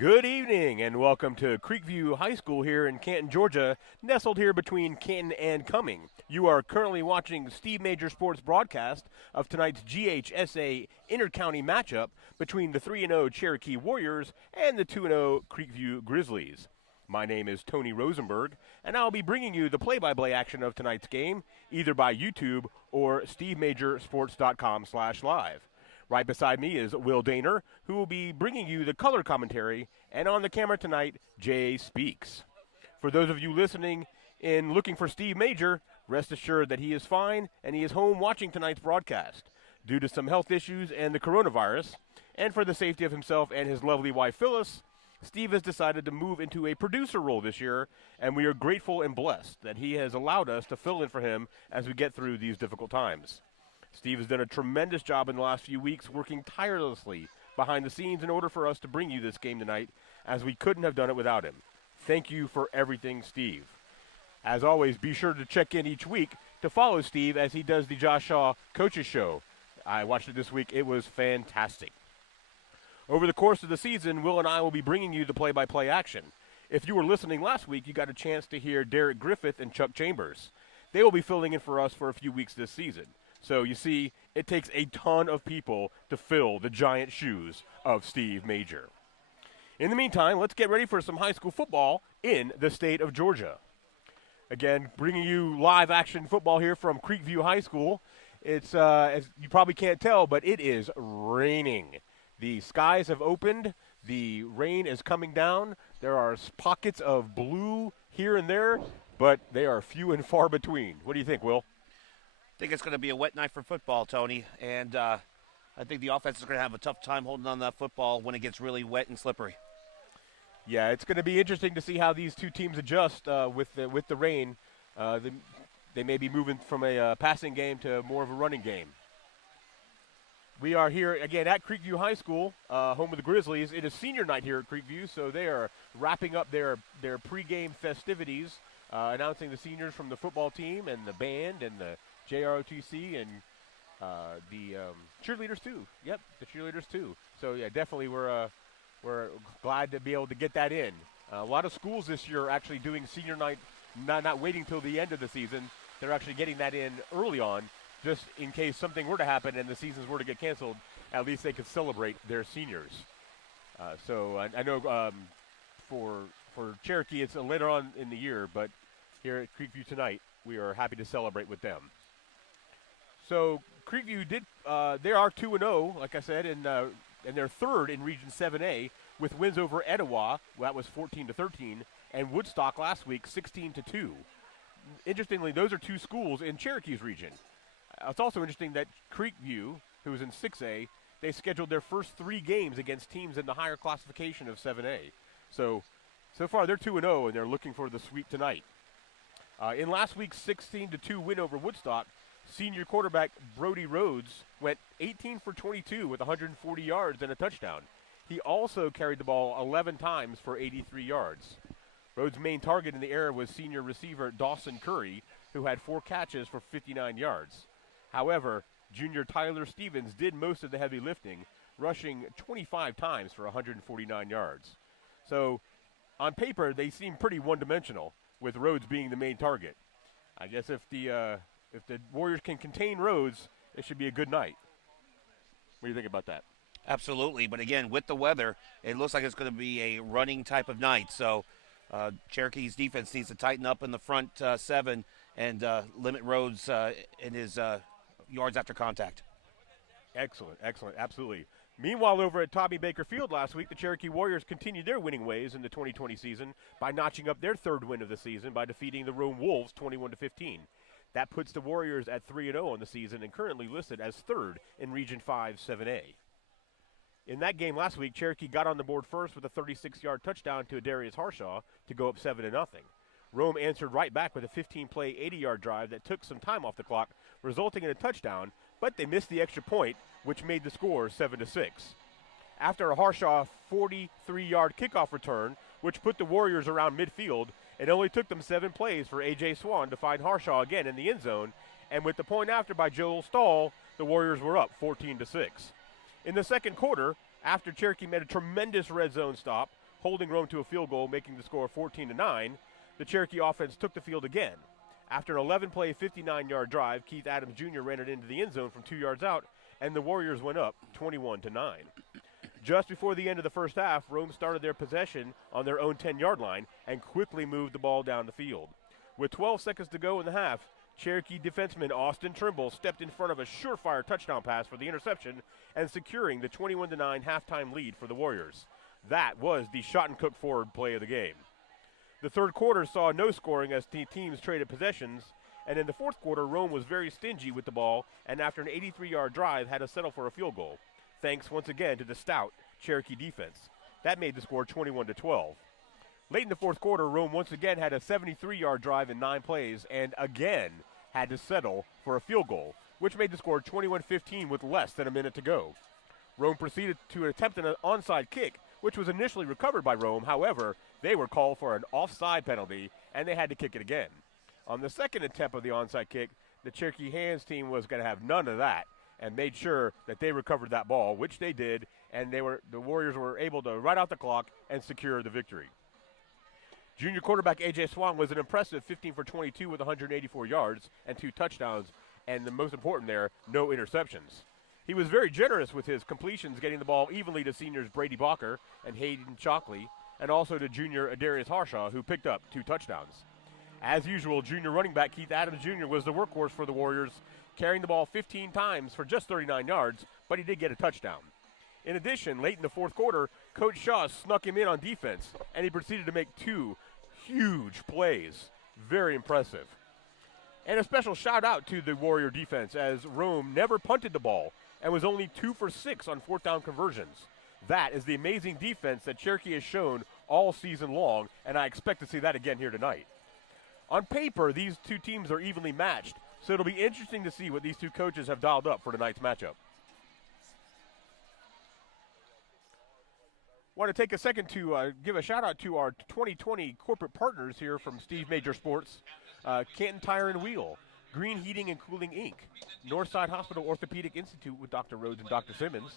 Good evening and welcome to Creekview High School here in Canton, Georgia, nestled here between Canton and Cumming. You are currently watching Steve Major Sports broadcast of tonight's GHSA intercounty matchup between the 3-0 Cherokee Warriors and the 2-0 Creekview Grizzlies. My name is Tony Rosenberg, and I'll be bringing you the play-by-play action of tonight's game, either by YouTube or SteveMajorSports.com/live. Right beside me is Will Daner, who will be bringing you the color commentary, and on the camera tonight, Jay Speaks. For those of you listening and looking for Steve Major, rest assured that he is fine and he is home watching tonight's broadcast. Due to some health issues and the coronavirus, and for the safety of himself and his lovely wife Phyllis, Steve has decided to move into a producer role this year, and we are grateful and blessed that he has allowed us to fill in for him as we get through these difficult times. Steve has done a tremendous job in the last few weeks, working tirelessly behind the scenes in order for us to bring you this game tonight, as we couldn't have done it without him. Thank you for everything, Steve. As always, be sure to check in each week to follow Steve as he does the Josh Shaw Coaches Show. I watched it this week. It was fantastic. Over the course of the season, Will and I will be bringing you the play-by-play action. If you were listening last week, you got a chance to hear Derek Griffith and Chuck Chambers. They will be filling in for us for a few weeks this season. So you see, it takes a ton of people to fill the giant shoes of Steve Major. In the meantime, let's get ready for some high school football in the state of Georgia. Again, bringing you live action football here from Creekview High School. It's, as you probably can't tell, but it is raining. The skies have opened. The rain is coming down. There are pockets of blue here and there, but they are few and far between. What do you think, Will? I think it's going to be a wet night for football, Tony, and I think the offense is going to have a tough time holding on that football when it gets really wet and slippery. Yeah, it's going to be interesting to see how these two teams adjust with the rain. They may be moving from a passing game to more of a running game. We are here again at Creekview High School, home of the Grizzlies. It is senior night here at Creekview, so they are wrapping up their pregame festivities, announcing the seniors from the football team and the band and the JROTC and the cheerleaders too. Yep, the cheerleaders too. So yeah, definitely we're glad to be able to get that in. A lot of schools this year are actually doing senior night, not waiting till the end of the season. They're actually getting that in early on, just in case something were to happen and the seasons were to get canceled. At least they could celebrate their seniors. So I know for Cherokee it's later on in the year, but here at Creekview tonight we are happy to celebrate with them. So Creekview they are 2-0, like I said, and they're third in Region 7A with wins over Etowah. That was 14-13, and Woodstock last week 16-2. Interestingly, those are two schools in Cherokee's region. It's also interesting that Creekview, who is in 6A, they scheduled their first 3 games against teams in the higher classification of 7A. So far they're 2-0, and they're looking for the sweep tonight. In last week's 16-2 win over Woodstock, senior quarterback Brody Rhodes went 18 for 22 with 140 yards and a touchdown. He also carried the ball 11 times for 83 yards. Rhodes' main target in the air was senior receiver Dawson Curry, who had 4 catches for 59 yards. However, junior Tyler Stevens did most of the heavy lifting, rushing 25 times for 149 yards. So, on paper, they seem pretty one-dimensional, with Rhodes being the main target. I guess if the Warriors can contain Rhodes, it should be a good night. What do you think about that? Absolutely, but again, with the weather, it looks like it's going to be a running type of night. So Cherokee's defense needs to tighten up in the front 7 and limit Rhodes in his yards after contact. Excellent, absolutely. Meanwhile, over at Tommy Baker Field last week, the Cherokee Warriors continued their winning ways in the 2020 season by notching up their 3rd win of the season by defeating the Rome Wolves 21-15. That puts the Warriors at 3-0 on the season and currently listed as 3rd in Region 5 7A. In that game last week, Cherokee got on the board first with a 36-yard touchdown to Adarius Harshaw to go up 7-0. Rome answered right back with a 15-play, 80-yard drive that took some time off the clock, resulting in a touchdown, but they missed the extra point, which made the score 7-6. After a Harshaw 43-yard kickoff return, which put the Warriors around midfield, it only took them 7 plays for A.J. Swan to find Harshaw again in the end zone, and with the point after by Joel Stahl, the Warriors were up 14-6. In the second quarter, after Cherokee made a tremendous red zone stop, holding Rome to a field goal, making the score 14-9. The Cherokee offense took the field again. After an 11-play, 59-yard drive, Keith Adams Jr. ran it into the end zone from 2 yards out, and the Warriors went up 21-9. Just before the end of the first half, Rome started their possession on their own 10-yard line and quickly moved the ball down the field. With 12 seconds to go in the half, Cherokee defenseman Austin Trimble stepped in front of a surefire touchdown pass for the interception and securing the 21-9 halftime lead for the Warriors. That was the shot and cook forward play of the game. The third quarter saw no scoring as teams traded possessions, and in the fourth quarter, Rome was very stingy with the ball and after an 83-yard drive had to settle for a field goal, thanks once again to the stout Cherokee defense. That made the score 21-12. Late in the fourth quarter, Rome once again had a 73-yard drive in 9 plays and again had to settle for a field goal, which made the score 21-15 with less than a minute to go. Rome proceeded to attempt an onside kick, which was initially recovered by Rome. However, they were called for an offside penalty, and they had to kick it again. On the second attempt of the onside kick, the Cherokee Hands team was going to have none of that and made sure that they recovered that ball, which they did, and the Warriors were able to ride out the clock and secure the victory. Junior quarterback A.J. Swan was an impressive 15 for 22 with 184 yards and 2 touchdowns, and the most important there, no interceptions. He was very generous with his completions, getting the ball evenly to seniors Brady Balker and Hayden Chalkley, and also to junior Adarius Harshaw, who picked up 2 touchdowns. As usual, junior running back Keith Adams Jr. was the workhorse for the Warriors, carrying the ball 15 times for just 39 yards, but he did get a touchdown. In addition, late in the fourth quarter, Coach Shaw snuck him in on defense, and he proceeded to make 2 huge plays. Very impressive. And a special shout out to the Warrior defense, as Rome never punted the ball and was only 2 for 6 on fourth down conversions. That is the amazing defense that Cherokee has shown all season long, and I expect to see that again here tonight. On paper, these two teams are evenly matched, so it'll be interesting to see what these two coaches have dialed up for tonight's matchup. Want to take a second to give a shout out to our 2020 corporate partners here from Steve Major Sports, Canton Tire and Wheel, Green Heating and Cooling Inc., Northside Hospital Orthopedic Institute with Dr. Rhodes and Dr. Simmons,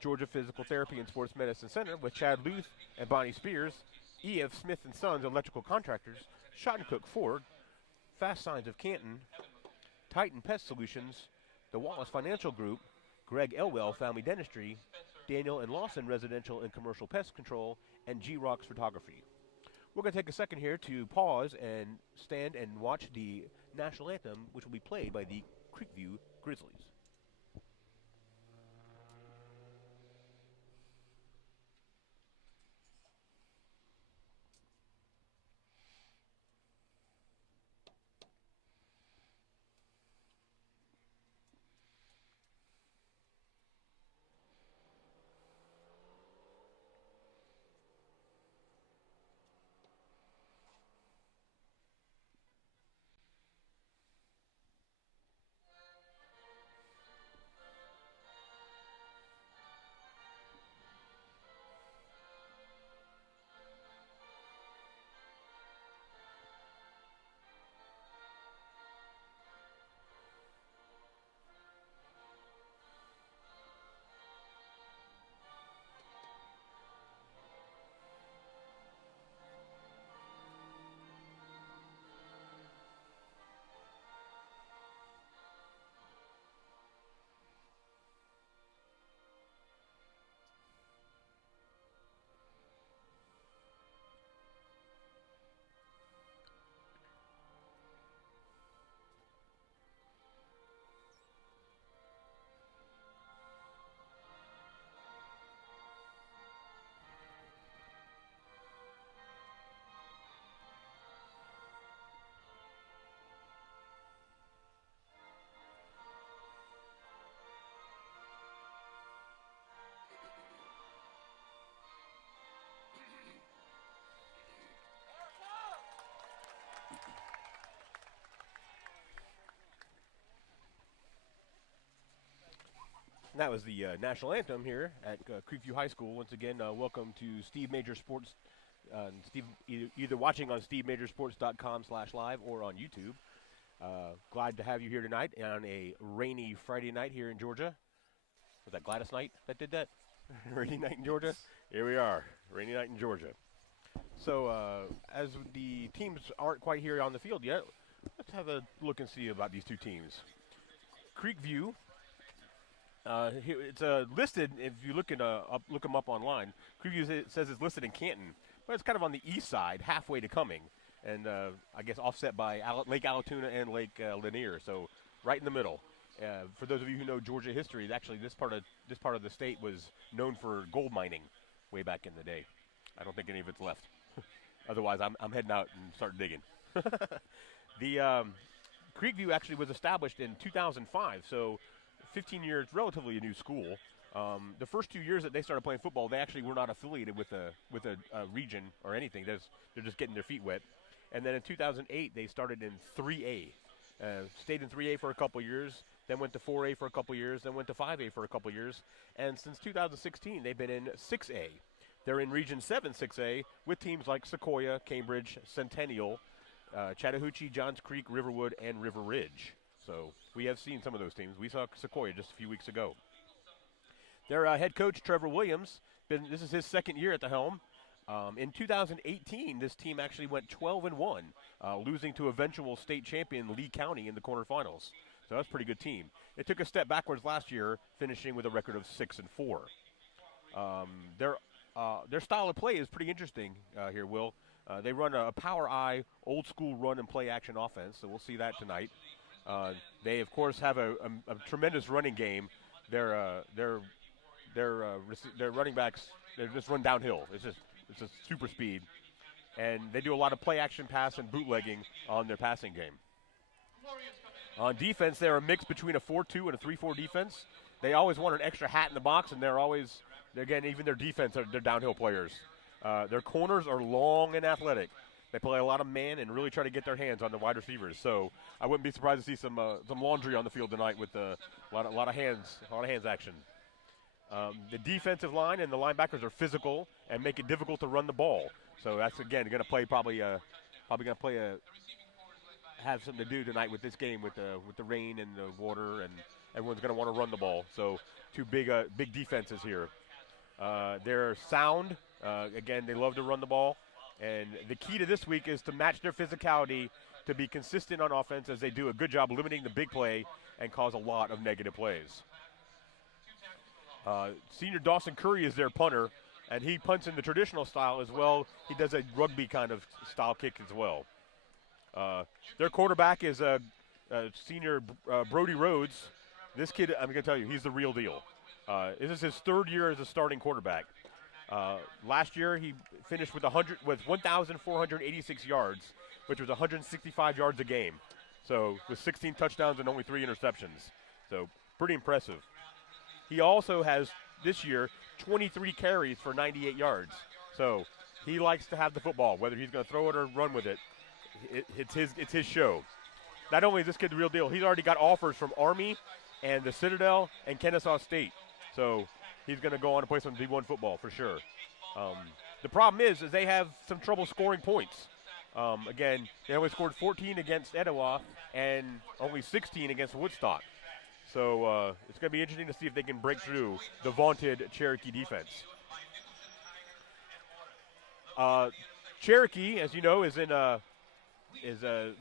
Georgia Physical Therapy and Sports Medicine Center with Chad Luth and Bonnie Spears, E.F. Smith & Sons Electrical Contractors, Shot and Cook Ford, Fast Signs of Canton, Titan Pest Solutions, the Wallace Financial Group, Greg Elwell Family Dentistry, Daniel and Lawson Residential and Commercial Pest Control, and G-Rocks Photography. We're going to take a second here to pause and stand and watch the national anthem, which will be played by the Creekview Grizzlies. That was the national anthem here at Creekview High School. Once again, welcome to Steve Major Sports. Either watching on stevemajorsports.com/live or on YouTube. Glad to have you here tonight on a rainy Friday night here in Georgia. Was that Gladys night that did that? Rainy night in Georgia? Here we are, rainy night in Georgia. So as the teams aren't quite here on the field yet, let's have a look and see about these two teams. Creekview. Here, it's listed. If you look look them up online, Creekview says it's listed in Canton, but it's kind of on the east side, halfway to Cumming, and I guess offset by Lake Allatoona and Lake Lanier. So right in the middle. For those of you who know Georgia history, actually this part of the state was known for gold mining way back in the day. I don't think any of it's left. Otherwise, I'm heading out and start digging. The Creekview actually was established in 2005, so 15 years, relatively a new school. The first 2 years that they started playing football, they actually were not affiliated with a region or anything. They're just getting their feet wet. And then in 2008, they started in 3A. Stayed in 3A for a couple years, then went to 4A for a couple years, then went to 5A for a couple years, and since 2016, they've been in 6A. They're in Region 7 6A with teams like Sequoia, Cambridge, Centennial, Chattahoochee, Johns Creek, Riverwood, and River Ridge. So we have seen some of those teams. We saw Sequoia just a few weeks ago. Their head coach, Trevor Williams, this is his second year at the helm. In 2018, this team actually went 12-1, losing to eventual state champion Lee County in the quarterfinals. So that's a pretty good team. They took a step backwards last year, finishing with a record of 6-4. Their style of play is pretty interesting here, Will. They run a power I, old school run and play action offense, so we'll see that tonight. They of course have a tremendous running game. Their running backs, they just run downhill. It's just super speed, and they do a lot of play action pass and bootlegging on their passing game. On defense, they're a mix between a 4-2 and a 3-4 defense. They always want an extra hat in the box, and again, even their defense, they're downhill players. Their corners are long and athletic. They play a lot of man and really try to get their hands on the wide receivers. So I wouldn't be surprised to see some laundry on the field tonight with a lot of hands action. The defensive line and the linebackers are physical and make it difficult to run the ball. So that's again going to play have something to do tonight with this game with the rain and the water, and everyone's going to want to run the ball. So two big defenses here. They're sound. Again, they love to run the ball. And the key to this week is to match their physicality to be consistent on offense, as they do a good job limiting the big play and cause a lot of negative plays. Senior Dawson Curry is their punter, and he punts in the traditional style as well. He does a rugby kind of style kick as well. Their quarterback is senior Brody Rhodes. This kid, I'm going to tell you, he's the real deal. This is his third year as a starting quarterback. Last year, he finished with 1,486 yards, which was 165 yards a game. So with 16 touchdowns and only 3 interceptions. So pretty impressive. He also has, this year, 23 carries for 98 yards. So he likes to have the football, whether he's going to throw it or run with it. It's his show. Not only is this kid the real deal, he's already got offers from Army and the Citadel and Kennesaw State. So he's going to go on to play some D1 football for sure. The problem is they have some trouble scoring points. Again, they only scored 14 against Etowah and only 16 against Woodstock. So it's going to be interesting to see if they can break through the vaunted Cherokee defense. Cherokee, as you know, is in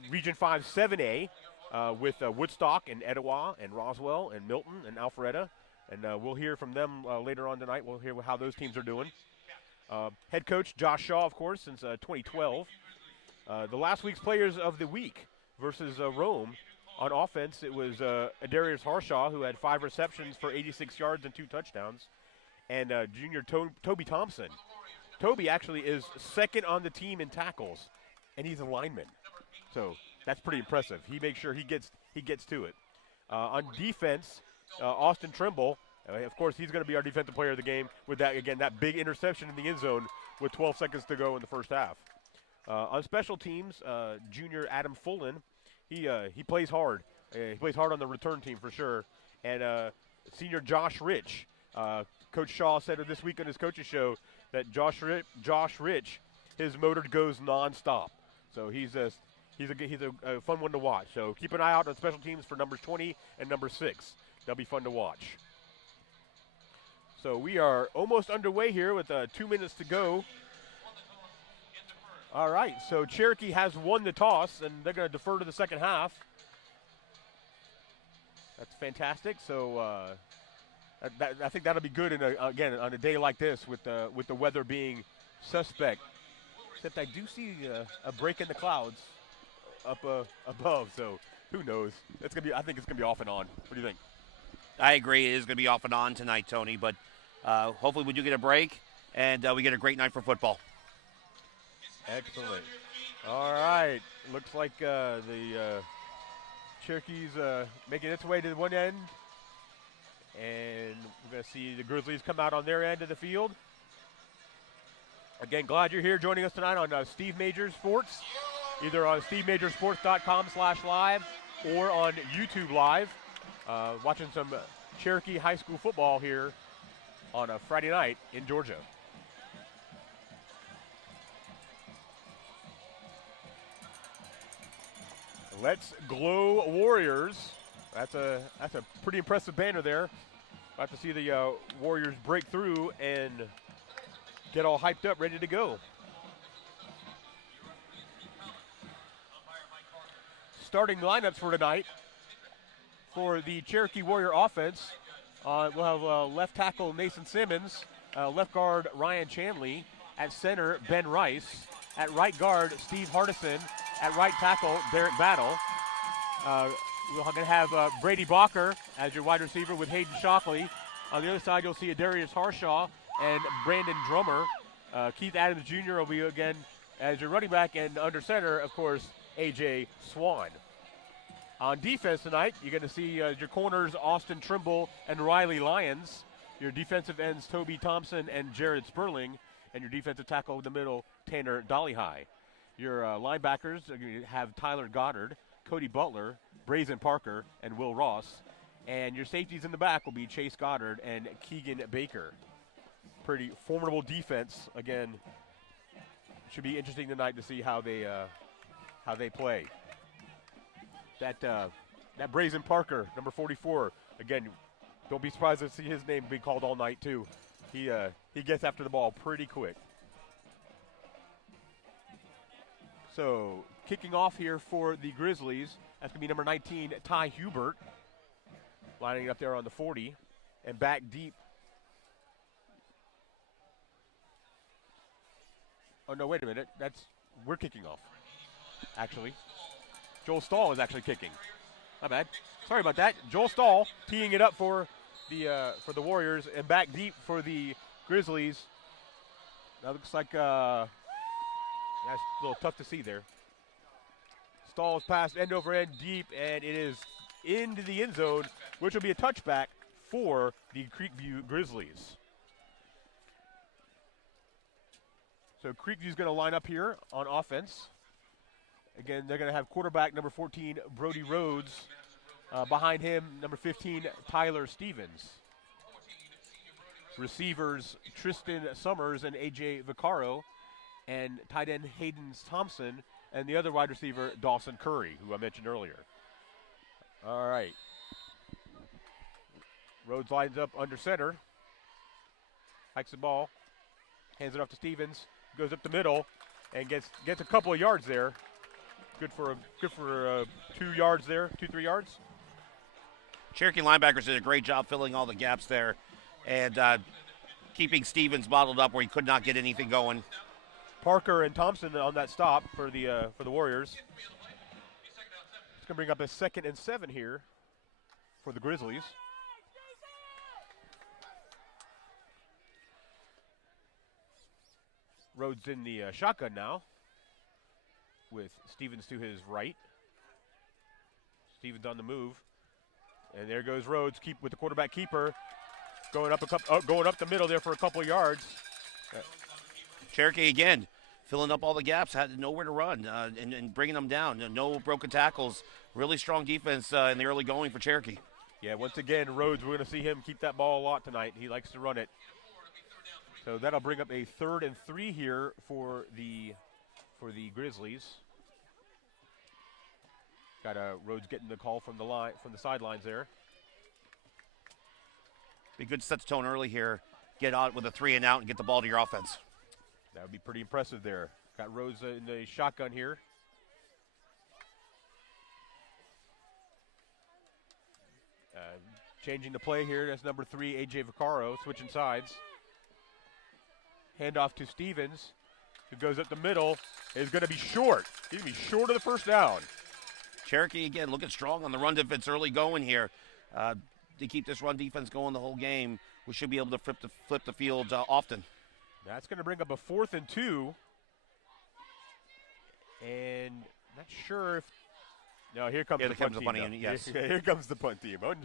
Region 5 7A with Woodstock and Etowah and Roswell and Milton and Alpharetta. And we'll hear from them later on tonight. We'll hear how those teams are doing. Head coach Josh Shaw, of course, since 2012. The last week's players of the week versus Rome. On offense, it was Adarius Harshaw, who had 5 receptions for 86 yards and 2 touchdowns, and junior Toby Thompson. Toby actually is second on the team in tackles, and he's a lineman. So that's pretty impressive. He makes sure he gets to it. On defense, Austin Trimble, of course, he's going to be our defensive player of the game with that big interception in the end zone with 12 seconds to go in the first half. On special teams, junior Adam Fullen, he plays hard. He plays hard on the return team for sure. And senior Josh Rich, Coach Shaw said this week on his coaches show that Josh Rich, his motor goes nonstop. So he's a fun one to watch. So keep an eye out on special teams for numbers 20 and number 6. They'll be fun to watch. So we are almost underway here with 2 minutes to go. All right, so Cherokee has won the toss, and they're going to defer to the second half. That's fantastic. So I think that'll be good. Again, on a day like this, with the weather being suspect. Except I do see a break in the clouds up above. So who knows? I think it's gonna be off and on. What do you think? I agree. It is going to be off and on tonight, Tony. But hopefully we do get a break and we get a great night for football. Excellent. All right. Looks like the Cherokee's making its way to one end. And we're going to see the Grizzlies come out on their end of the field. Again, glad you're here joining us tonight on Steve Major Sports, either on stevemajorsports.com/live or on YouTube Live. Watching some Cherokee high school football here on a Friday night in Georgia. Let's Glow Warriors. That's a pretty impressive banner there. About to see the Warriors break through and get all hyped up, ready to go. Starting lineups for tonight for the Cherokee Warrior offense. We'll have left tackle Mason Simmons, left guard Ryan Chanley, at center Ben Rice, at right guard Steve Hardison, at right tackle Derek Battle. We're going to have Brady Bacher as your wide receiver with Hayden Shockley. On the other side, you'll see Darius Harshaw and Brandon Drummer. Keith Adams Jr. will be again as your running back, and under center, of course, A.J. Swan. On defense tonight, you're going to see your corners Austin Trimble and Riley Lyons, your defensive ends Toby Thompson and Jared Sperling, and your defensive tackle in the middle, Tanner Dollyhigh. Your linebackers are going to have Tyler Goddard, Cody Butler, Brazen Parker, and Will Ross. And your safeties in the back will be Chase Goddard and Keegan Baker. Pretty formidable defense. Again, should be interesting tonight to see how they play. That Brazen Parker, number 44. Again, don't be surprised to see his name be called all night too. He gets after the ball pretty quick. So kicking off here for the Grizzlies, that's going to be number 19, Ty Hubert, lining up there on the 40, and back deep. Oh no, wait a minute. We're kicking off. Actually, Joel Stahl is actually kicking. My bad. Sorry about that. Joel Stahl teeing it up for the Warriors, and back deep for the Grizzlies. That looks like that's a little tough to see there. Stahl's pass end over end deep, and it is into the end zone, which will be a touchback for the Creekview Grizzlies. So Creekview's going to line up here on offense. Again, they're going to have quarterback number 14, Brody Rhodes. Behind him, number 15, Tyler Stevens. Receivers, Tristan Summers and A.J. Vaccaro. And tight end Hayden Thompson. And the other wide receiver, Dawson Curry, who I mentioned earlier. All right. Rhodes lines up under center. Hikes the ball. Hands it off to Stevens. Goes up the middle and gets a couple of yards there. Good for 2 yards there, 2-3 yards. Cherokee linebackers did a great job filling all the gaps there and keeping Stevens bottled up where he could not get anything going. Parker and Thompson on that stop for the Warriors. It's going to bring up a 2nd and 7 here for the Grizzlies. Rhodes in the shotgun now with Stevens to his right. Stevens on the move. And there goes Rhodes, keep with the quarterback keeper, going up the middle there for a couple of yards. Cherokee again, filling up all the gaps, had nowhere to run and bringing them down. No broken tackles. Really strong defense in the early going for Cherokee. Yeah, once again, Rhodes, we're going to see him keep that ball a lot tonight. He likes to run it. So that'll bring up a 3rd and 3 here for the Grizzlies. Got Rhodes getting the call from the sidelines there. Be good to set the tone early here. Get out with a 3 and out and get the ball to your offense. That would be pretty impressive there. Got Rhodes in the shotgun here. Changing the play here. That's number 3, A.J. Vaccaro, switching sides. Handoff to Stevens, who goes up the middle. Is going to be short. He's going to be short of the first down. Cherokee, again, looking strong on the run defense early going here. To keep this run defense going the whole game, we should be able to flip the field often. That's going to bring up a 4th and 2. And not sure if – no, here comes the punt team. Yes. Here comes the punt team. I'm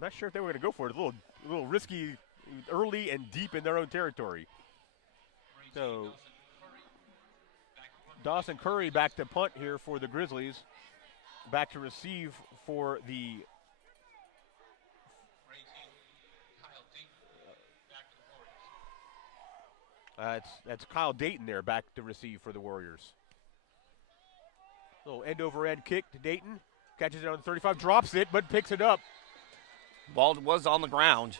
not sure if they were going to go for it. A little risky early and deep in their own territory. So Dawson Curry back to punt here for the Grizzlies. Back to receive for the that's Kyle Dayton there back to receive for the Warriors. Little end-over-end kick to Dayton. Catches it on the 35, drops it, but picks it up. Ball was on the ground.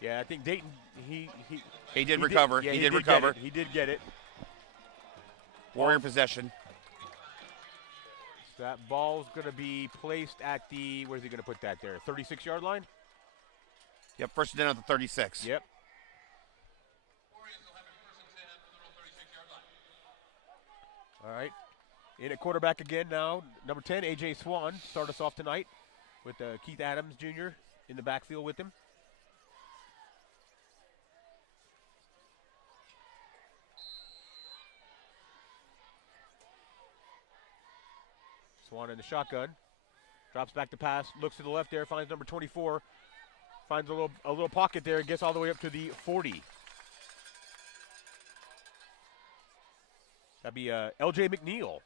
Yeah, I think Dayton, he did recover. He did recover. He did get it. Warrior possession. So that ball's going to be placed at the, where's he going to put that there? 36-yard line? Yep, first and 10 at the 36. Yep. All right. In at quarterback again now. Number 10, A.J. Swan, start us off tonight with Keith Adams Jr. in the backfield with him. Swan in the shotgun. Drops back to pass. Looks to the left there. Finds number 24. Finds a little pocket there. Gets all the way up to the 40. That'd be L.J. McNeil.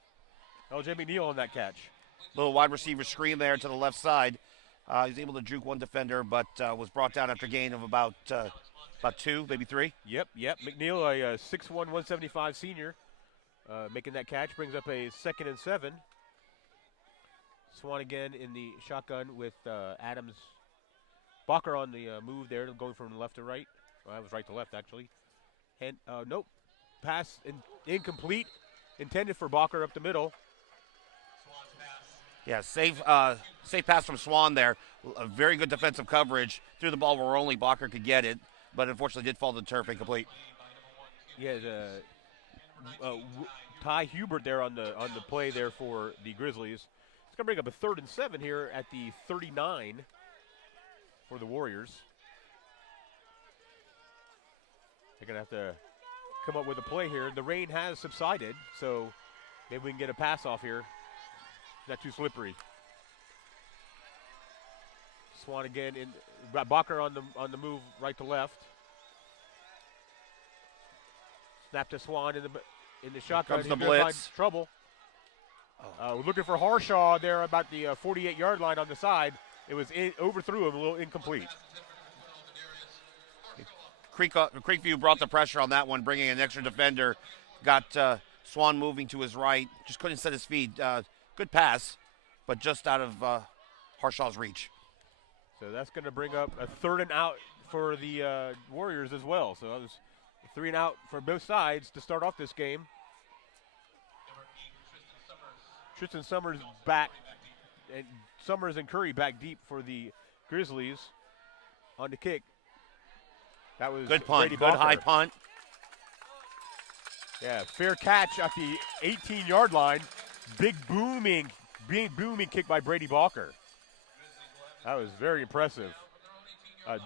L.J. McNeil on that catch. Little wide receiver screen there to the left side. He's able to juke one defender, but was brought down after a gain of about 2, maybe 3. Yep. McNeil, a 6'1", 175 senior, making that catch. Brings up a 2nd and 7. Swan again in the shotgun with Adams. Bacher on the move there, going from left to right. Well, that was right to left, actually. And nope. Pass incomplete. Intended for Bacher up the middle. Yeah, safe pass from Swan there. A very good defensive coverage. Threw the ball where only Bacher could get it, but unfortunately did fall to the turf incomplete. Yeah, Ty Hubert there on the play there for the Grizzlies. It's going to bring up a 3rd and 7 here at the 39 for the Warriors. They're going to have to come up with a play here. The rain has subsided, so maybe we can get a pass off here. Not too slippery. Swan again in. Bacher on the move right to left. Snap to Swan in the shotgun. Comes the blitz. Trouble. Looking for Harshaw there about the 48-yard line on the side. It was overthrew him, a little incomplete. Creekview brought the pressure on that one, bringing an extra defender. Got Swan moving to his right. Just couldn't set his feet. Good pass, but just out of Harshaw's reach. So that's going to bring up a 3rd and out for the Warriors as well. So that was 3 and out for both sides to start off this game. Tristan Summers back, and Summers and Curry back deep for the Grizzlies on the kick. That was good punt, Brady good Bacher. high punt. Yeah, fair catch at the 18-yard line. Big booming kick by Brady Bacher. That was very impressive.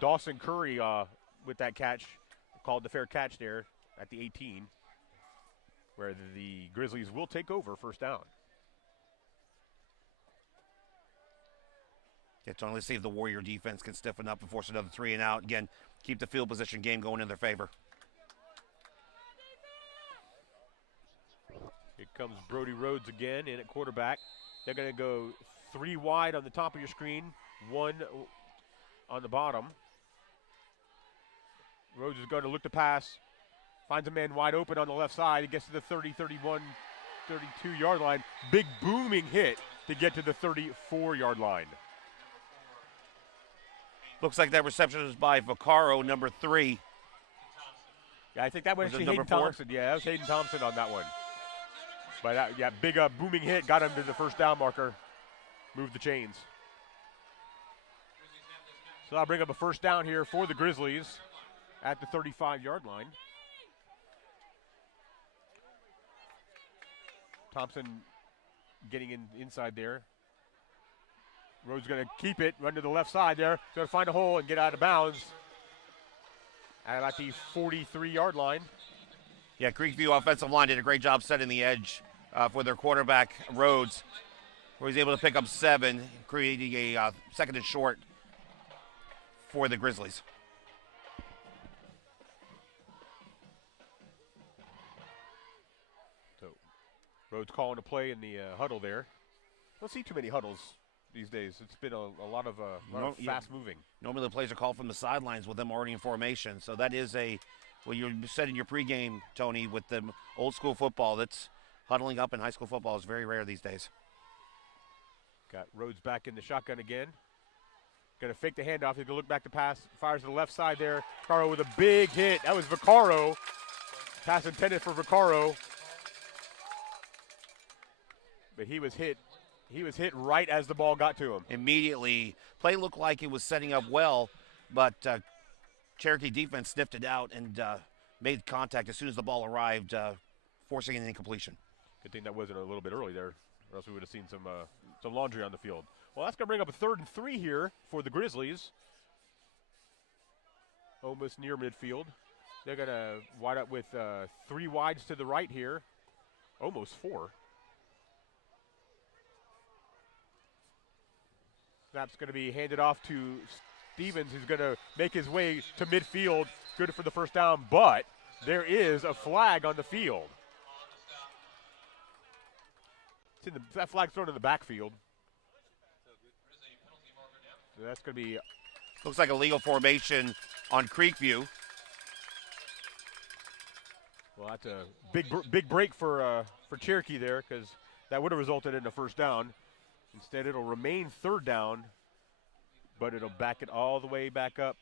Dawson Curry with that catch, called the fair catch there at the 18, where the Grizzlies will take over first down. Yeah, to only see if the Warrior defense can stiffen up and force another 3 and out. Again, keep the field position game going in their favor. Here comes Brody Rhodes again in at quarterback. They're going to go 3 wide on the top of your screen, 1 on the bottom. Rhodes is going to look to pass, finds a man wide open on the left side. He gets to the 30, 31, 32-yard line. Big booming hit to get to the 34-yard line. Looks like that reception was by Vaccaro, number 3. Yeah, I think that was Was it actually number Hayden 4? Thompson. Yeah, that was Hayden Thompson on that one. But big booming hit got him to the first down marker. Moved the chains. So I'll bring up a first down here for the Grizzlies at the 35-yard line. Thompson getting inside there. Rhodes going to keep it, run to the left side there. Going to find a hole and get out of bounds at about the 43-yard line. Yeah, Creekview offensive line did a great job setting the edge for their quarterback, Rhodes, where he's able to pick up 7, creating a second and short for the Grizzlies. So Rhodes calling a play in the huddle there. Don't see too many huddles these days. It's been a lot of fast moving. Normally the plays are called from the sidelines with them already in formation. So that is well, you said in your pregame, Tony, with the old school football, that's huddling up in high school football is very rare these days. Got Rhodes back in the shotgun again. Going to fake the handoff. He's going to look back to pass. Fires to the left side there. Vaccaro with a big hit. That was Vaccaro. Pass intended for Vaccaro. But he was hit. He was hit right as the ball got to him. Immediately, play looked like it was setting up well, but Cherokee defense sniffed it out and made contact as soon as the ball arrived, forcing an incompletion. Good thing that wasn't a little bit early there, or else we would have seen some laundry on the field. Well, that's going to bring up a 3rd and 3 here for the Grizzlies. Almost near midfield. They're going to wide up with 3 wides to the right here. Almost 4. Snap's going to be handed off to Stevens, who's going to make his way to midfield. Good for the first down, but there is a flag on the field. That flag's thrown in the backfield. So that's going to be... Looks like a legal formation on Creekview. Well, that's a big break for Cherokee there, because that would have resulted in a first down. Instead, it'll remain 3rd down, but it'll back it all the way back up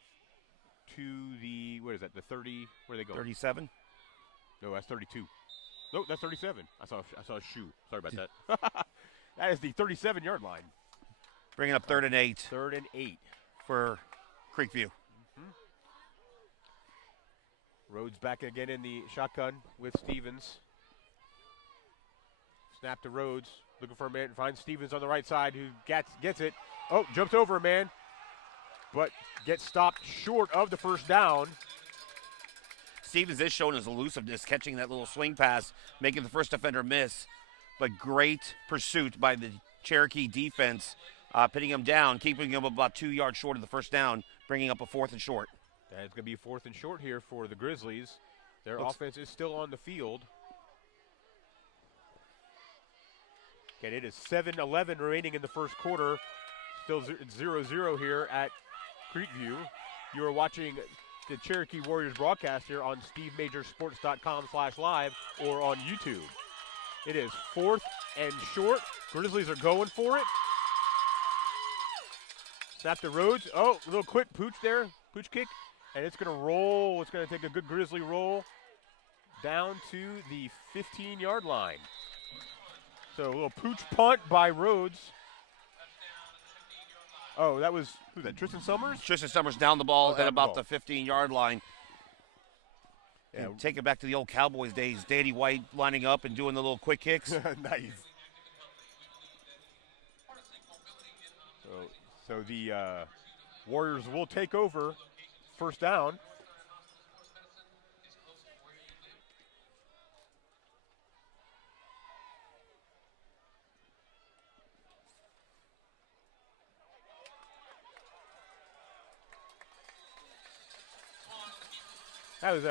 to the, what is that, the 30, where they go? 37? No, that's 32. No, that's 37. I saw a shoe. Sorry about that. That is the 37-yard line. Bringing up 3rd and 8. 3rd and 8. For Creekview. Mm-hmm. Rhodes back again in the shotgun with Stevens. Snap to Rhodes. Looking for a man. Finds Stevens on the right side who gets it. Oh, jumps over a man. But gets stopped short of the first down. Stevens is showing his elusiveness, catching that little swing pass, making the first defender miss. But great pursuit by the Cherokee defense, pinning him down, keeping him about 2 yards short of the first down, bringing up a 4th and short. That's going to be 4th and short here for the Grizzlies. Their offense is still on the field. Okay, it is 7-11 remaining in the first quarter. Still 0-0 here at Creekview. You are watching the Cherokee Warriors broadcast here on SteveMajorSports.com/live or on YouTube. It is 4th and short. Grizzlies are going for it. Snap to Rhodes. Oh, a little quick pooch there. Pooch kick. And it's going to roll. It's going to take a good Grizzly roll down to the 15-yard line. So a little pooch punt by Rhodes. Oh, that was, who's that, Tristan Summers? Tristan Summers down the ball at about the 15-yard line. Yeah. Take it back to the old Cowboys days. Danny White lining up and doing the little quick kicks. Nice. So the Warriors will take over first down. That was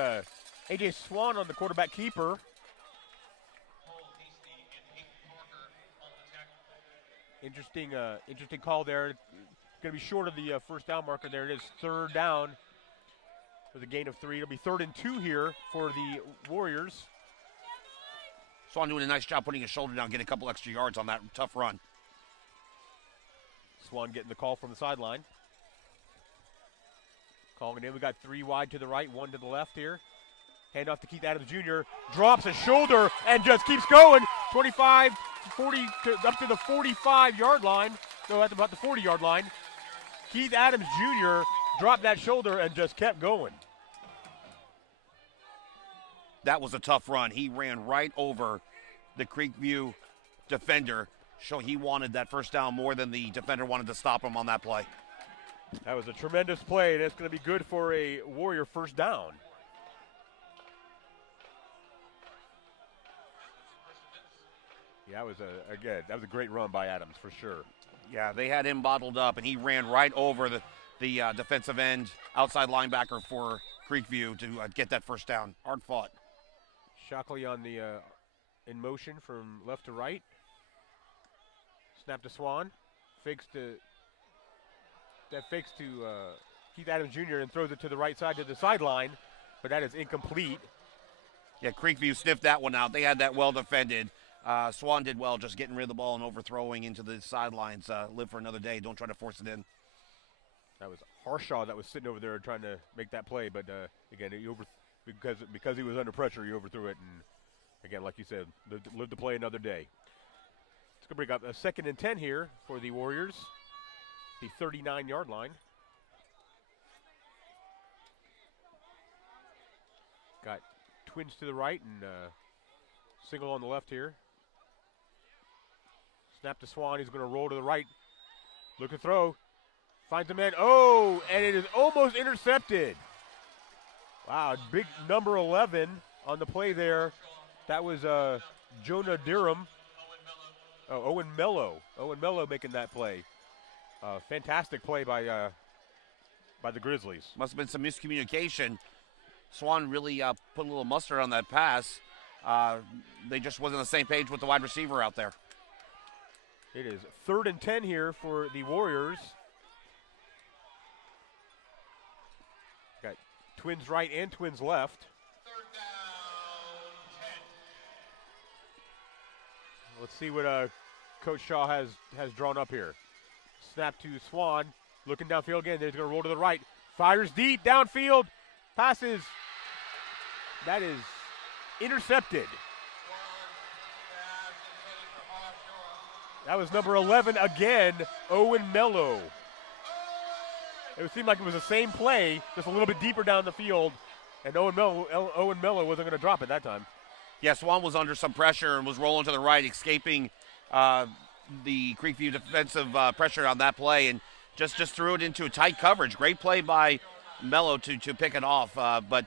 A.J. Swan on the quarterback keeper. Interesting call there. Going to be short of the first down marker there. It is 3rd down with a gain of 3. It'll be 3rd and 2 here for the Warriors. Swan doing a nice job putting his shoulder down, getting a couple extra yards on that tough run. Swan getting the call from the sideline. Calling it in. We got 3 wide to the right, 1 to the left here. Hand off to Keith Adams Jr. Drops a shoulder and just keeps going. 25, 40, up to the 45-yard line. No, that's about the 40-yard line. Keith Adams Jr. dropped that shoulder and just kept going. That was a tough run. He ran right over the Creekview defender, showing he wanted that first down more than the defender wanted to stop him on that play. That was a tremendous play, and it's going to be good for a Warrior first down. Yeah, that was a great run by Adams for sure. Yeah, they had him bottled up, and he ran right over the defensive end, outside linebacker for Creekview to get that first down. Hard fought. Shockley on the in motion from left to right. Snap to Swan. Fakes to Keith Adams Jr. and throws it to the right side to the sideline, but that is incomplete. Yeah, Creekview sniffed that one out. They had that well defended. Swan did well just getting rid of the ball and overthrowing into the sidelines. Live for another day. Don't try to force it in. That was Harshaw that was sitting over there trying to make that play, but again, because he was under pressure, he overthrew it, and again, like you said, lived to play another day. It's going to bring up a 2nd and 10 here for the Warriors, the 39-yard line. Got Twins to the right and single on the left here. Snap to Swan. He's going to roll to the right. Look to throw. Finds a man. Oh, and it is almost intercepted. Wow, big number 11 on the play there. That was Jonah Durham. Oh, Owen Mello. Owen Mello making that play. Fantastic play by the Grizzlies. Must have been some miscommunication. Swan really put a little mustard on that pass. They just wasn't on the same page with the wide receiver out there. It is 3rd and 10 here for the Warriors. Got Twins right and Twins left. 3rd down, 10. Let's see what Coach Shaw has drawn up here. Snap to Swan. Looking downfield again. He's going to roll to the right. Fires deep downfield. Passes. That is intercepted. That was number 11 again, Owen Mello. It seemed like it was the same play, just a little bit deeper down the field, and Owen Mello wasn't going to drop it that time. Yeah, Swan was under some pressure and was rolling to the right, escaping the Creekview defensive pressure on that play, and just threw it into a tight coverage. Great play by Mello to pick it off, but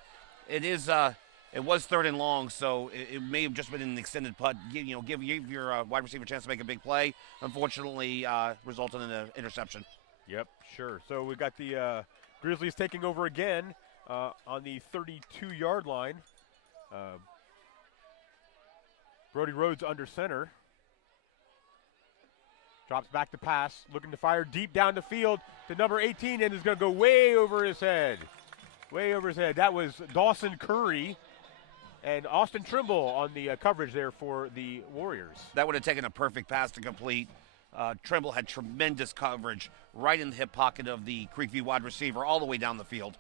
it was 3rd and long, so it may have just been an extended putt. Give your wide receiver a chance to make a big play. Unfortunately, resulted in an interception. Yep, sure. So we got the Grizzlies taking over again on the 32-yard line. Brody Rhodes under center. Drops back to pass, looking to fire deep down the field to number 18, and is going to go way over his head. Way over his head. That was Dawson Curry. And Austin Trimble on the coverage there for the Warriors. That would have taken a perfect pass to complete. Trimble had tremendous coverage right in the hip pocket of the Creekview wide receiver all the way down the field.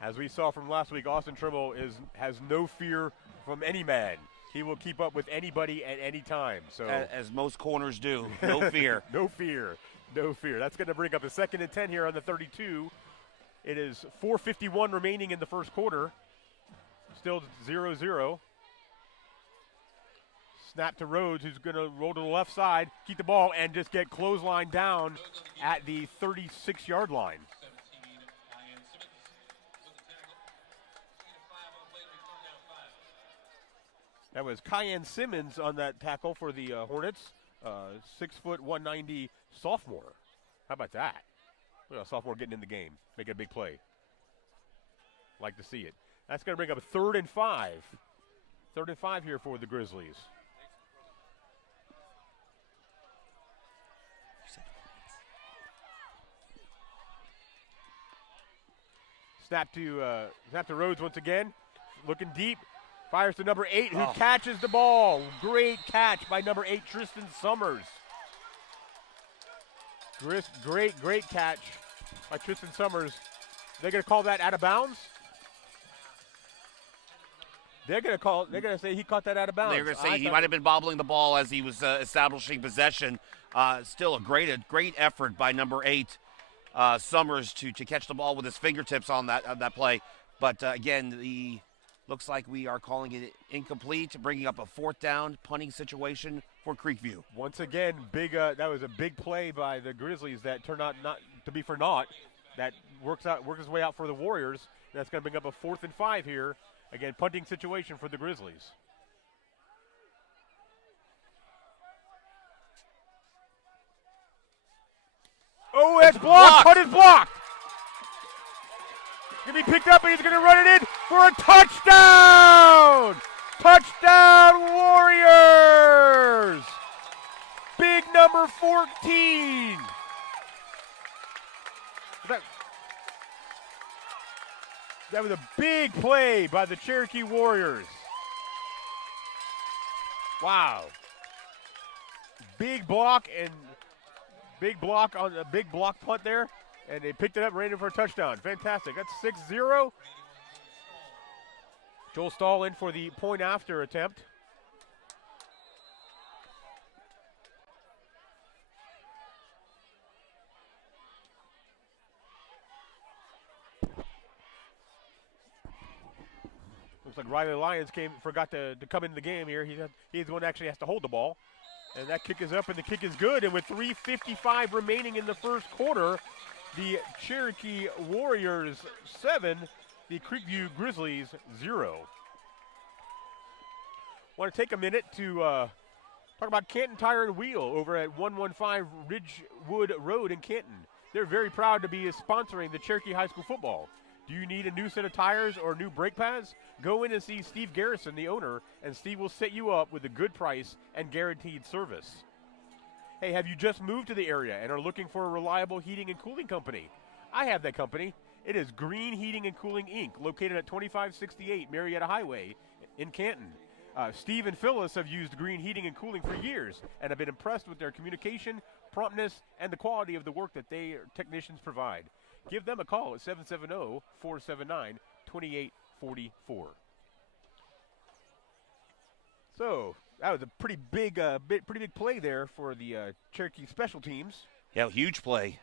As we saw from last week, Austin Trimble has no fear from any man. He will keep up with anybody at any time. So as most corners do, no fear. No fear. No fear. That's going to bring up a 2nd and 10 here on the 32. It is 4:51 remaining in the first quarter. Still 0-0. Snap to Rhodes, who's going to roll to the left side, keep the ball, and just get clotheslined down at the 36-yard line. That was Kyan Simmons on that tackle for the Hornets. 6 foot 190 sophomore. How about that? Look at a sophomore getting in the game, making a big play. Like to see it. That's going to bring up a 3rd and 5. 3rd and 5 here for the Grizzlies. Snap to Rhodes once again. Looking deep. Fires to number 8, who catches the ball. Great catch by number 8, Tristan Summers. Great catch by Tristan Summers. They're going to call that out of bounds? They're gonna say he caught that out of bounds. They're going to say he might have been bobbling the ball as he was establishing possession. Still a great effort by number 8, Summers, to catch the ball with his fingertips on that play. But again, looks like we are calling it incomplete, bringing up a 4th down punting situation for Creekview. Once again, that was a big play by the Grizzlies that turned out not to be for naught. That works his way out for the Warriors. That's going to bring up a 4th and 5 here. Again, punting situation for the Grizzlies. Oh, it's blocked. Punt is blocked. Going to be picked up, and he's going to run it in for a touchdown. Touchdown, Warriors. Big number 14. That was a big play by the Cherokee Warriors. Wow. Big block on a big block punt there, and they picked it up and ran it for a touchdown. Fantastic. That's 6-0. Joel Stahl in for the point after attempt. Looks like Riley Lyons forgot to come into the game here. He's the one that actually has to hold the ball. And that kick is up, and the kick is good. And with 3:55 remaining in the first quarter, the Cherokee Warriors 7, the Creekview Grizzlies 0. Want to take a minute to talk about Canton Tire and Wheel over at 115 Ridgewood Road in Canton. They're very proud to be sponsoring the Cherokee High School football. Do you need a new set of tires or new brake pads? Go in and see Steve Garrison, the owner, and Steve will set you up with a good price and guaranteed service. Hey, have you just moved to the area and are looking for a reliable heating and cooling company? I have that company. It is Green Heating and Cooling, Inc., located at 2568 Marietta Highway in Canton. Steve and Phyllis have used Green Heating and Cooling for years and have been impressed with their communication, promptness, and the quality of the work that their technicians provide. Give them a call at 770-479-2844. So that was a pretty big play there for the Cherokee special teams. Yeah, huge play.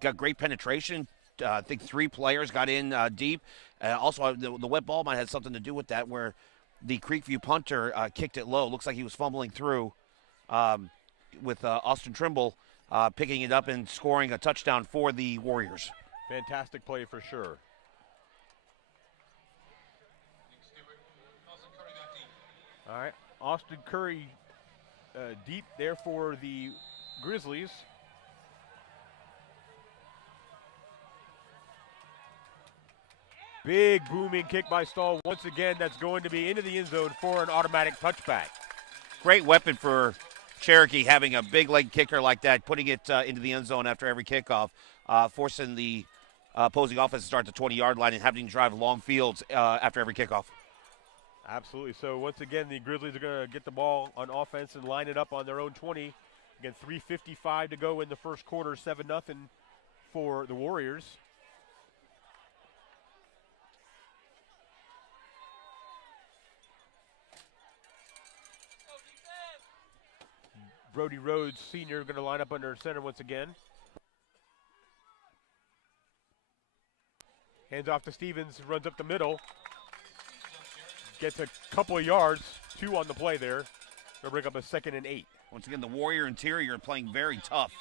Got great penetration. I think 3 players got in deep. Also, the wet ball might have something to do with that, where the Creekview punter kicked it low. Looks like he was fumbling through with Austin Trimble picking it up and scoring a touchdown for the Warriors. Fantastic play for sure. All right, Austin Curry deep there for the Grizzlies. Big booming kick by Stahl. Once again, that's going to be into the end zone for an automatic touchback. Great weapon for Cherokee, having a big leg kicker like that, putting it into the end zone after every kickoff, forcing the opposing offense to start the 20-yard line and having to drive long fields after every kickoff. Absolutely. So once again, the Grizzlies are going to get the ball on offense and line it up on their own 20. Again, 3:55 to go in the first quarter, 7-0 for the Warriors. Brody Rhodes, senior, going to line up under center once again. Hands off to Stevens, runs up the middle. Gets a couple of yards, 2 on the play there. They'll bring up a 2nd and 8. Once again, the Warrior interior playing very tough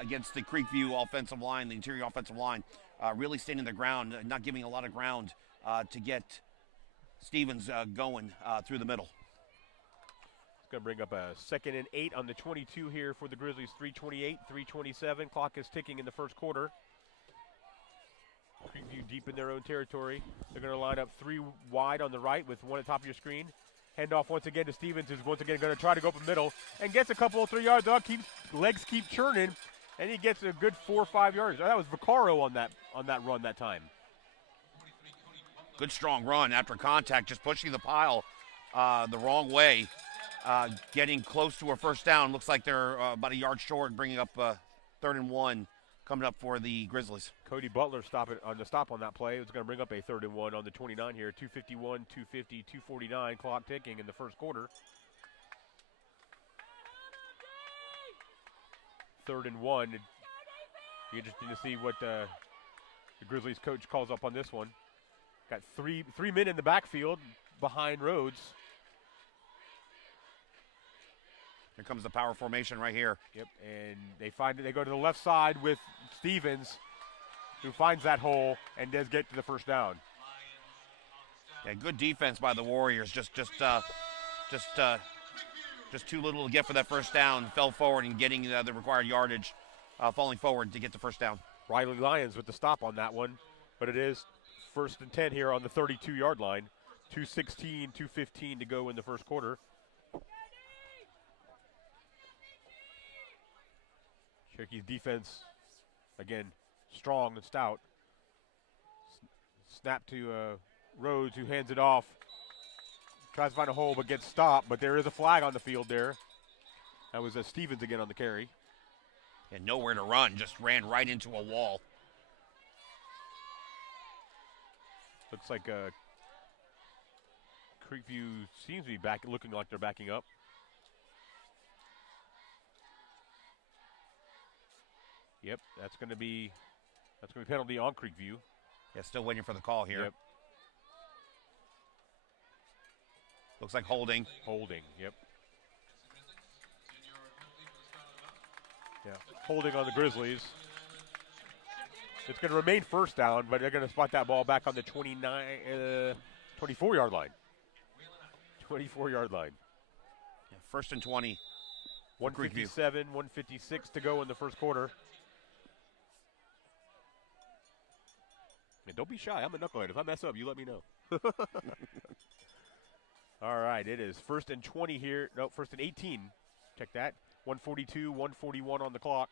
against the Creekview offensive line, the interior offensive line. Really standing their ground, not giving a lot of ground to get Stevens going through the middle. It's going to bring up a 2nd and 8 on the 22 here for the Grizzlies. 3:28, 3:27. Clock is ticking in the first quarter. Creekview deep in their own territory. They're going to line up 3 wide on the right with 1 at the top of your screen. Hand off once again to Stevens, who's once again going to try to go up the middle and gets a couple of 3 yards up. Legs keep churning, and he gets a good 4 or 5 yards. That was Vaccaro on that run that time. Good strong run after contact, just pushing the pile the wrong way, getting close to a first down. Looks like they're about a yard short, bringing up 3rd and 1 coming up for the Grizzlies. Cody Butler on that play. It's going to bring up a 3rd and 1 on the 29 here. 2:51, 2:50, 2:49. Clock ticking in the first quarter. 3rd and 1. It'd be interesting to see what the Grizzlies coach calls up on this one. Got three men in the backfield behind Rhodes. Here comes the power formation right here. Yep, and they go to the left side with Stevens, who finds that hole and does get to the first down. Yeah, good defense by the Warriors. Just too little to get for that first down. Fell forward and getting the required yardage, falling forward to get the first down. Riley Lyons with the stop on that one, but it is 1st and 10 here on the 32-yard line. 2:16, 2:15 to go in the first quarter. Cherokee's defense, again, strong and stout. Snap to Rhodes, who hands it off. Tries to find a hole, but gets stopped. But there is a flag on the field there. That was Stevens again on the carry. And nowhere to run, just ran right into a wall. Looks like Creekview seems to be looking like they're backing up. Yep, that's going to be penalty on Creekview. Yeah, still waiting for the call here. Yep. Looks like holding. Holding, yep. Yeah, holding on the Grizzlies. It's going to remain first down, but they're going to spot that ball back on the 24-yard line. 24-yard line. Yeah, 1st and 20. 157, 156 to go in the first quarter. And don't be shy. I'm a knucklehead. If I mess up, you let me know. All right, it is 1st and 20 here. No, 1st and 18. Check that. 142, 141 on the clock.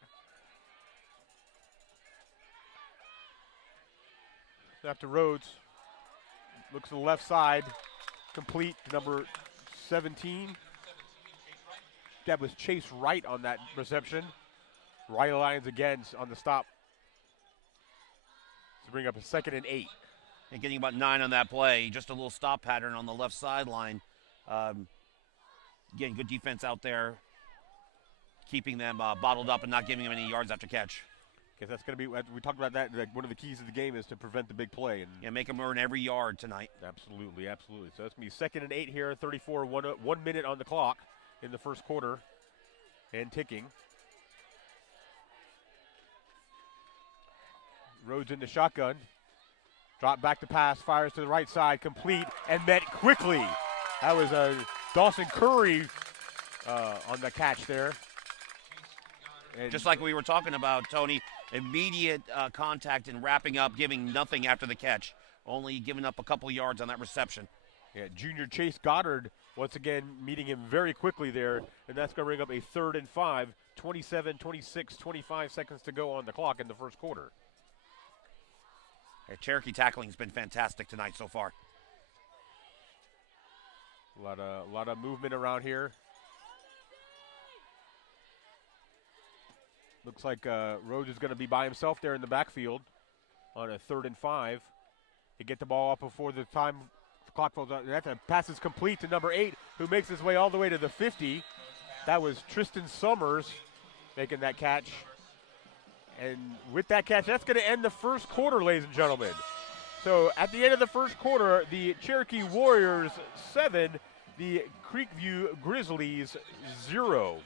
After Rhodes. Looks to the left side. Complete to number 17. That was Chase Wright on that reception. Riley Lyons again on the stop to bring up a 2nd and 8. And getting about 9 on that play. Just a little stop pattern on the left sideline. Again, good defense out there. Keeping them bottled up and not giving them any yards after catch. Because that's going to be, we talked about that, like one of the keys of the game is to prevent the big play. And yeah, make them earn every yard tonight. Absolutely, absolutely. So it's going to be 2nd and 8 here, 34, 1 minute on the clock in the first quarter and ticking. Rhodes in the shotgun. Drop back to pass, fires to the right side, complete, and met quickly. That was Dawson Curry on the catch there. And just like we were talking about, Tony, immediate contact and wrapping up, giving nothing after the catch, only giving up a couple yards on that reception. Yeah, junior Chase Goddard, once again, meeting him very quickly there, and that's going to bring up a 3rd and 5, 27, 26, 25 seconds to go on the clock in the first quarter. Yeah, Cherokee tackling has been fantastic tonight so far. A lot of movement around here. Looks like Rhodes is going to be by himself there in the backfield on a 3rd and 5. They get the ball up before the clock falls out. That pass is complete to number 8, who makes his way all the way to the 50. That was Tristan Summers making that catch. And with that catch, that's going to end the first quarter, ladies and gentlemen. So at the end of the first quarter, the Cherokee Warriors 7, the Creekview Grizzlies 0.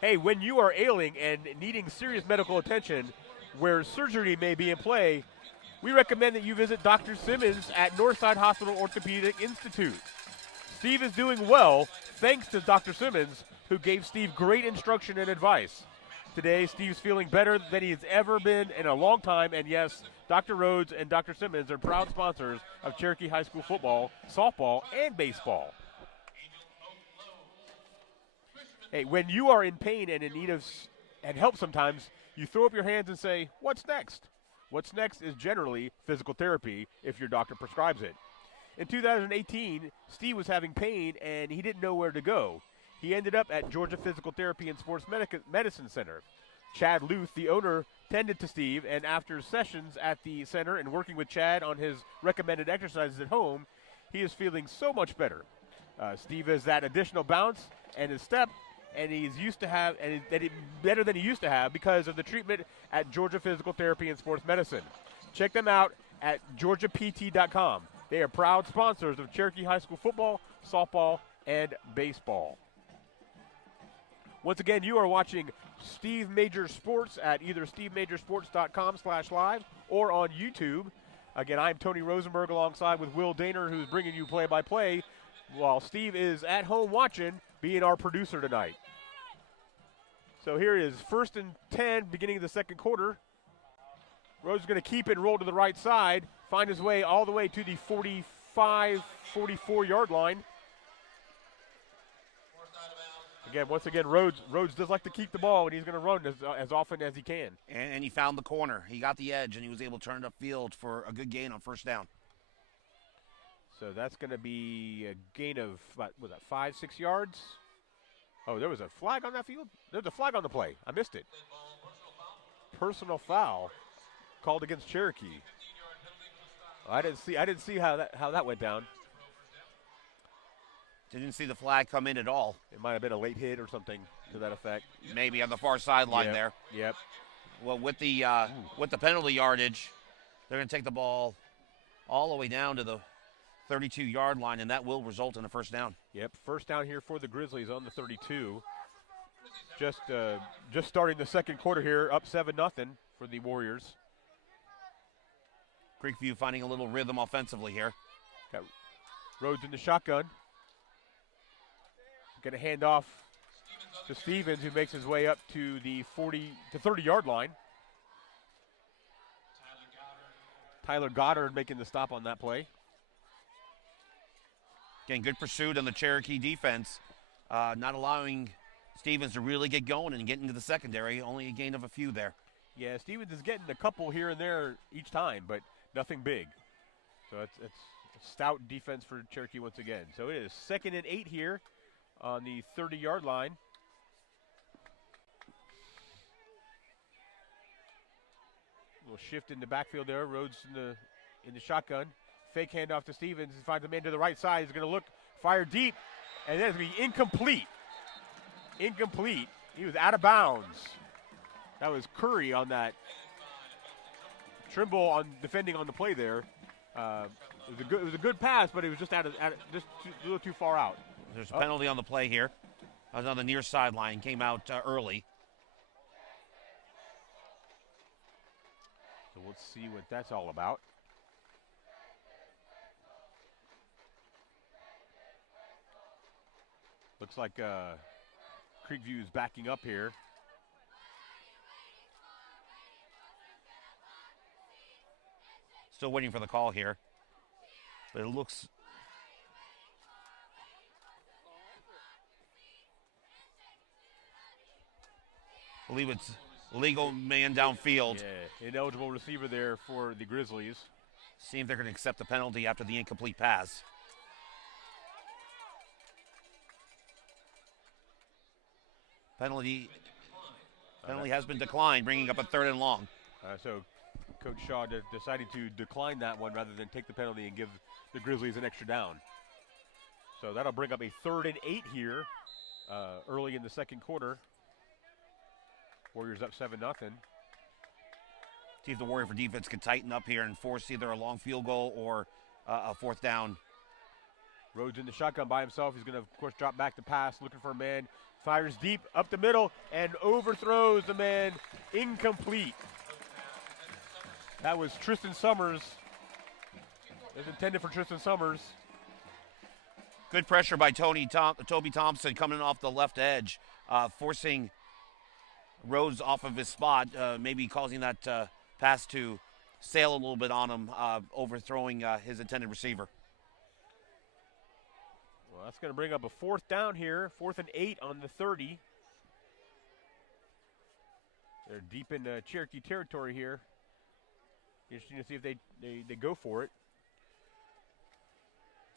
Hey, when you are ailing and needing serious medical attention where surgery may be in play, we recommend that you visit Dr. Simmons at Northside Hospital Orthopedic Institute. Steve is doing well thanks to Dr. Simmons, who gave Steve great instruction and advice. Today, Steve's feeling better than he's ever been in a long time, and yes, Dr. Rhodes and Dr. Simmons are proud sponsors of Cherokee High School football, softball, and baseball. Hey, when you are in pain and in need of help sometimes, you throw up your hands and say, what's next? What's next is generally physical therapy if your doctor prescribes it. In 2018, Steve was having pain and he didn't know where to go. He ended up at Georgia Physical Therapy and Sports Medicine Center. Chad Luth, the owner, tended to Steve, and after sessions at the center and working with Chad on his recommended exercises at home, he is feeling so much better. Steve has that additional bounce and his step, and he's used to have, better than he used to have because of the treatment at Georgia Physical Therapy and Sports Medicine. Check them out at georgiapt.com. They are proud sponsors of Cherokee High School football, softball, and baseball. Once again, you are watching Steve Major Sports at either stevemajorsports.com/live or on YouTube. Again, I'm Tony Rosenberg alongside with Will Daner, who's bringing you play-by-play, while Steve is at home watching, being our producer tonight. So here it is, 1st and 10, beginning of the second quarter. Rhodes is going to keep it and roll to the right side, find his way all the way to the 45, 44-yard line. Again, once again, Rhodes does like to keep the ball, and he's going to run as often as he can. And he found the corner. He got the edge, and he was able to turn it upfield for a good gain on first down. So that's going to be a gain of, what was that, 5, 6 yards? Oh, there was a flag on that field? There's a flag on the play. I missed it. Personal foul called against Cherokee. I didn't see how that went down. Didn't see the flag come in at all. It might have been a late hit or something to that effect. Maybe on the far sideline there. Yep. Well, with the penalty yardage, they're going to take the ball all the way down to the 32-yard line, and that will result in a first down. Yep, first down here for the Grizzlies on the 32. Just starting the second quarter here, up 7-0 for the Warriors. Creekview finding a little rhythm offensively here. Got Rhodes in the shotgun. Going to hand off to Stevens, who makes his way up to the 30-yard line. Tyler Goddard making the stop on that play. Again, good pursuit on the Cherokee defense, not allowing Stevens to really get going and get into the secondary. Only a gain of a few there. Yeah, Stevens is getting a couple here and there each time, but nothing big. So it's a stout defense for Cherokee once again. So it is 2nd and 8 here on the 30-yard line. A little shift in the backfield there. Rhodes in the shotgun. Fake handoff to Stevens. He finds a man to the right side. He's going to look, fire deep, and then it's going to be incomplete. Incomplete. He was out of bounds. That was Curry on that. Trimble on defending on the play there. It was a good pass, but it was just just a little too far out. There's a penalty on the play here. I was on the near sideline, came out early. So let's see what that's all about. Looks like Creekview is backing up here. Still waiting for the call here. But it looks... I believe it's legal man downfield. Yeah, ineligible receiver there for the Grizzlies. See if they're going to accept the penalty after the incomplete pass. Penalty has been declined, bringing up a 3rd and long. So Coach Shaw decided to decline that one rather than take the penalty and give the Grizzlies an extra down. So that'll bring up a 3rd and 8 here early in the second quarter. Warriors up 7-0. See if the Warrior for defense can tighten up here and force either a long field goal or a 4th down. Rhodes in the shotgun by himself. He's going to, of course, drop back to pass, looking for a man. Fires deep up the middle and overthrows the man. Incomplete. That was Tristan Summers. It was intended for Tristan Summers. Good pressure by Toby Thompson coming off the left edge, forcing Rhodes off of his spot, maybe causing that pass to sail a little bit on him, overthrowing his intended receiver. Well, that's going to bring up a 4th down here, 4th and 8 on the 30. They're deep in Cherokee territory here. Interesting to see if they go for it.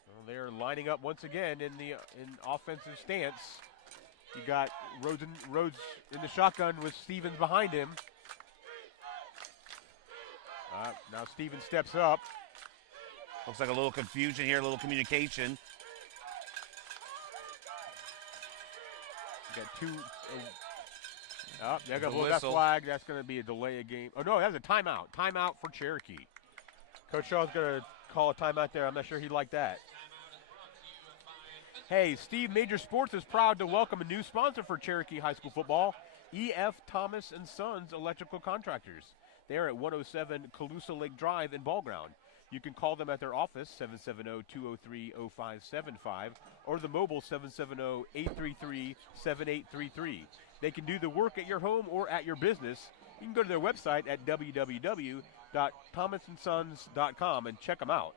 Well, they're lining up once again in offensive stance. You got Rhodes in the shotgun with Stevens behind him. Now Stevens steps up. Looks like a little confusion here, a little communication. You got two. They're going to The blow that whistle. flag. That's going to be a delay of game. Oh, no, that's a timeout. Timeout for Cherokee. Coach Shaw's going to call a timeout there. I'm not sure he'd like that. Hey, Steve Major Sports is proud to welcome a new sponsor for Cherokee High School football, E.F. Thomas & Sons Electrical Contractors. They are at 107 Calusa Lake Drive in Ball Ground. You can call them at their office, 770-203-0575, or the mobile, 770-833-7833. They can do the work at your home or at your business. You can go to their website at www.thomasandsons.com and check them out.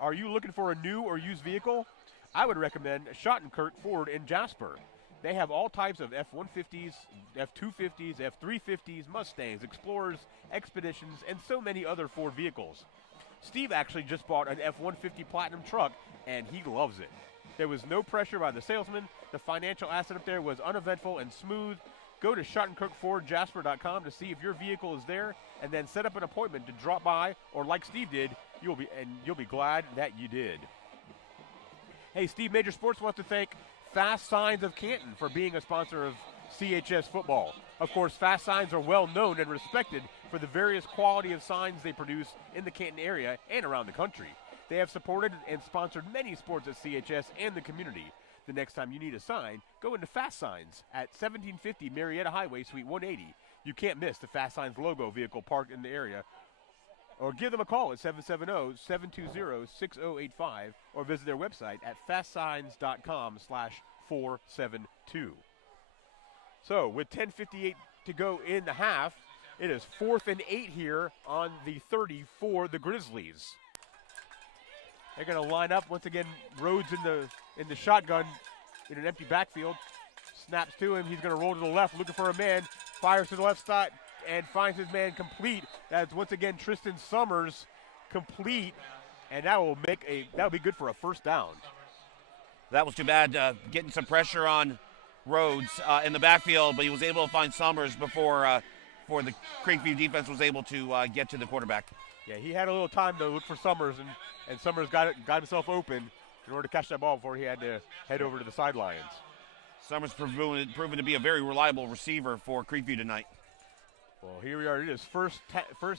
Are you looking for a new or used vehicle? I would recommend Schottenkirk Ford in Jasper. They have all types of F-150s, F-250s, F-350s, Mustangs, Explorers, Expeditions, and so many other Ford vehicles. Steve actually just bought an F-150 Platinum truck, and he loves it. There was no pressure by the salesman. The financial asset up there was uneventful and smooth. Go to SchottenkirkFordJasper.com to see if your vehicle is there, and then set up an appointment to drop by, or like Steve did, you'll be glad that you did. Hey, Steve Major Sports wants to thank Fast Signs of Canton for being a sponsor of CHS football. Of course, Fast Signs are well known and respected for the various quality of signs they produce in the Canton area and around the country. They have supported and sponsored many sports at CHS and the community. The next time you need a sign, go into Fast Signs at 1750 Marietta Highway, Suite 180. You can't miss the Fast Signs logo vehicle parked in the area. Or give them a call at 770-720-6085 or visit their website at fastsigns.com/472. So with 10:58 to go in the half, it is 4th and 8 here on the 30 for the Grizzlies. They're going to line up once again. Rhodes in the shotgun in an empty backfield. Snaps to him. He's going to roll to the left, looking for a man. Fires to the left side and finds his man complete. That's once again Tristan Summers complete, and that will be good for a first down. That was too bad, getting some pressure on Rhodes in the backfield, but he was able to find Summers before the Creekview defense was able to get to the quarterback. Yeah, he had a little time to look for Summers, and Summers got himself open in order to catch that ball before he had to head over to the sidelines. Summers proven to be a very reliable receiver for Creekview tonight. Well, here we are. It is first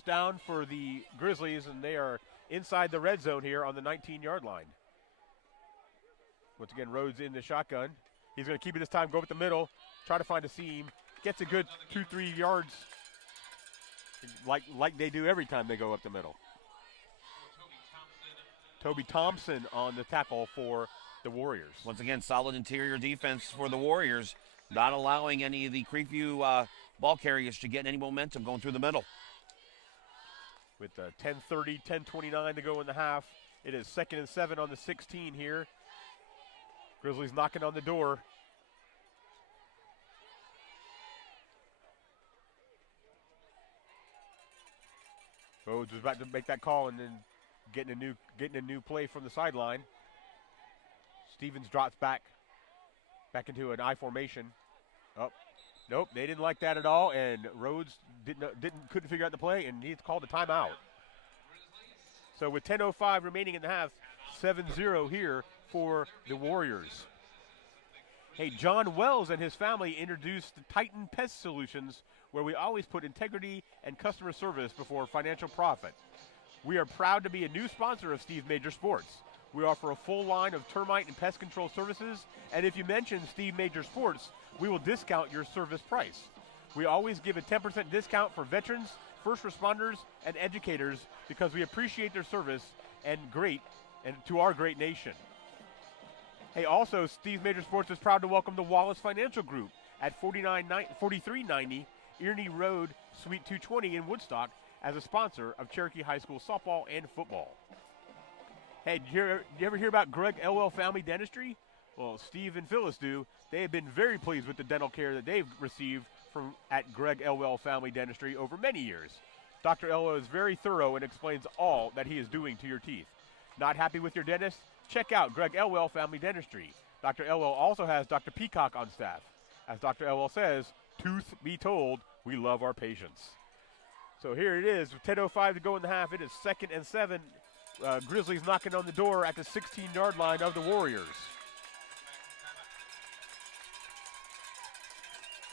down for the Grizzlies, and they are inside the red zone here on the 19-yard line. Once again, Rhodes in the shotgun. He's going to keep it this time, go up the middle, try to find a seam. Gets a good 2-3 yards like they do every time they go up the middle. Toby Thompson on the tackle for the Warriors. Once again, solid interior defense for the Warriors, not allowing any of the Creekview ball carriers to get any momentum going through the middle. With 10:30, 10:29 to go in the half, it is 2nd and 7 on the 16 here. Grizzlies knocking on the door. Rhodes was about to make that call and then getting a new play from the sideline. Stevens drops back into an I formation. Oh, nope, they didn't like that at all, and Rhodes couldn't figure out the play, and he's called a timeout. So with 10:05 remaining in the half, 7-0 here for the Warriors. Hey, John Wells and his family introduced the Titan Pest Solutions, where we always put integrity and customer service before financial profit. We are proud to be a new sponsor of Steve Major Sports. We offer a full line of termite and pest control services, and if you mention Steve Major Sports, we will discount your service price. We always give a 10% discount for veterans, first responders, and educators because we appreciate their service and to our great nation. Hey, also, Steve Major Sports is proud to welcome the Wallace Financial Group at 4390 Earney Road, Suite 220 in Woodstock as a sponsor of Cherokee High School softball and football. Hey, did you ever hear about Greg Elwell Family Dentistry? Well, Steve and Phyllis do. They have been very pleased with the dental care that they've received at Greg Elwell Family Dentistry over many years. Dr. Elwell is very thorough and explains all that he is doing to your teeth. Not happy with your dentist? Check out Greg Elwell Family Dentistry. Dr. Elwell also has Dr. Peacock on staff. As Dr. Elwell says, truth be told, we love our patients. So here it is, with 10:05 to go in the half. It is 2nd and 7. Grizzlies knocking on the door at the 16-yard line of the Warriors.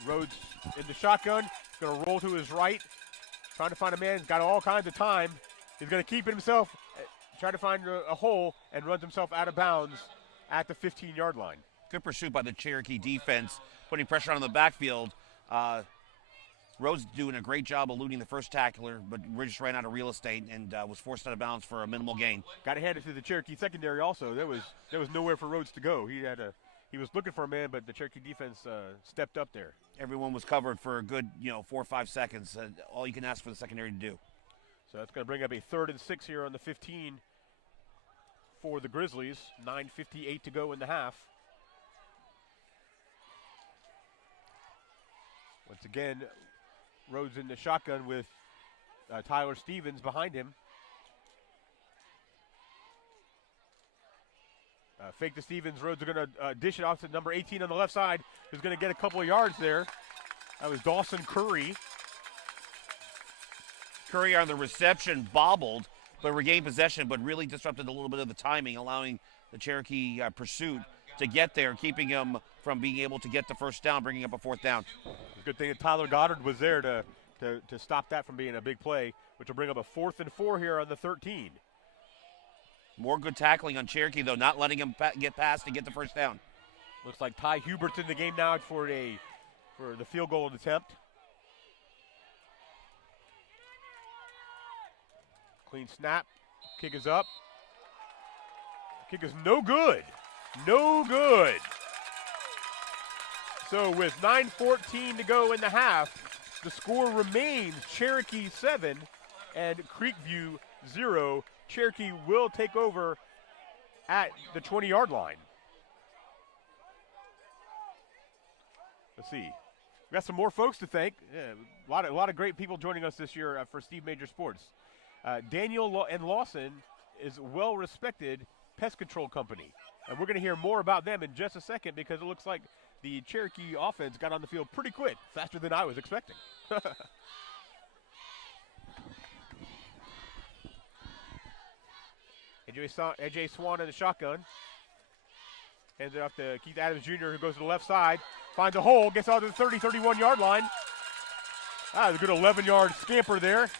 Rhodes in the shotgun, going to roll to his right, trying to find a man. He's got all kinds of time. He's going to keep it himself, try to find a hole, and runs himself out of bounds at the 15-yard line. Good pursuit by the Cherokee defense, putting pressure on the backfield. Rhodes doing a great job eluding the first tackler, but just ran out of real estate and was forced out of bounds for a minimal gain. Got to hand it to the Cherokee secondary also. There was nowhere for Rhodes to go. He was looking for a man, but the Cherokee defense stepped up there. Everyone was covered for a good 4 or 5 seconds. All you can ask for the secondary to do. So that's going to bring up a 3rd and 6 here on the 15 for the Grizzlies. 9:58 to go in the half. Once again, Rhodes in the shotgun with Tyler Stevens behind him. Fake to Stevens. Rhodes are going to dish it off to number 18 on the left side, who's going to get a couple of yards there. That was Dawson Curry. Curry on the reception bobbled, but regained possession, but really disrupted a little bit of the timing, allowing the Cherokee pursuit to get there, keeping him from being able to get the first down, bringing up a 4th down. Good thing that Tyler Goddard was there to stop that from being a big play, which will bring up a 4th and 4 here on the 13. More good tackling on Cherokee, though, not letting him get past and get the first down. Looks like Ty Hubert's in the game now for the field goal attempt. Clean snap. Kick is up. Kick is no good. No good. So with 9:14 to go in the half, the score remains Cherokee 7 and Creekview 0. Cherokee will take over at the 20-yard line. Let's see. We got some more folks to thank. Yeah, a lot of great people joining us this year for Steve Major Sports. Daniel and Lawson is well-respected pest control company. And we're going to hear more about them in just a second because it looks like the Cherokee offense got on the field pretty quick, faster than I was expecting. AJ Swan in the shotgun. Hands it off to Keith Adams Jr., who goes to the left side, finds a hole, gets out to the 30, 31-yard line. A good 11-yard scamper there.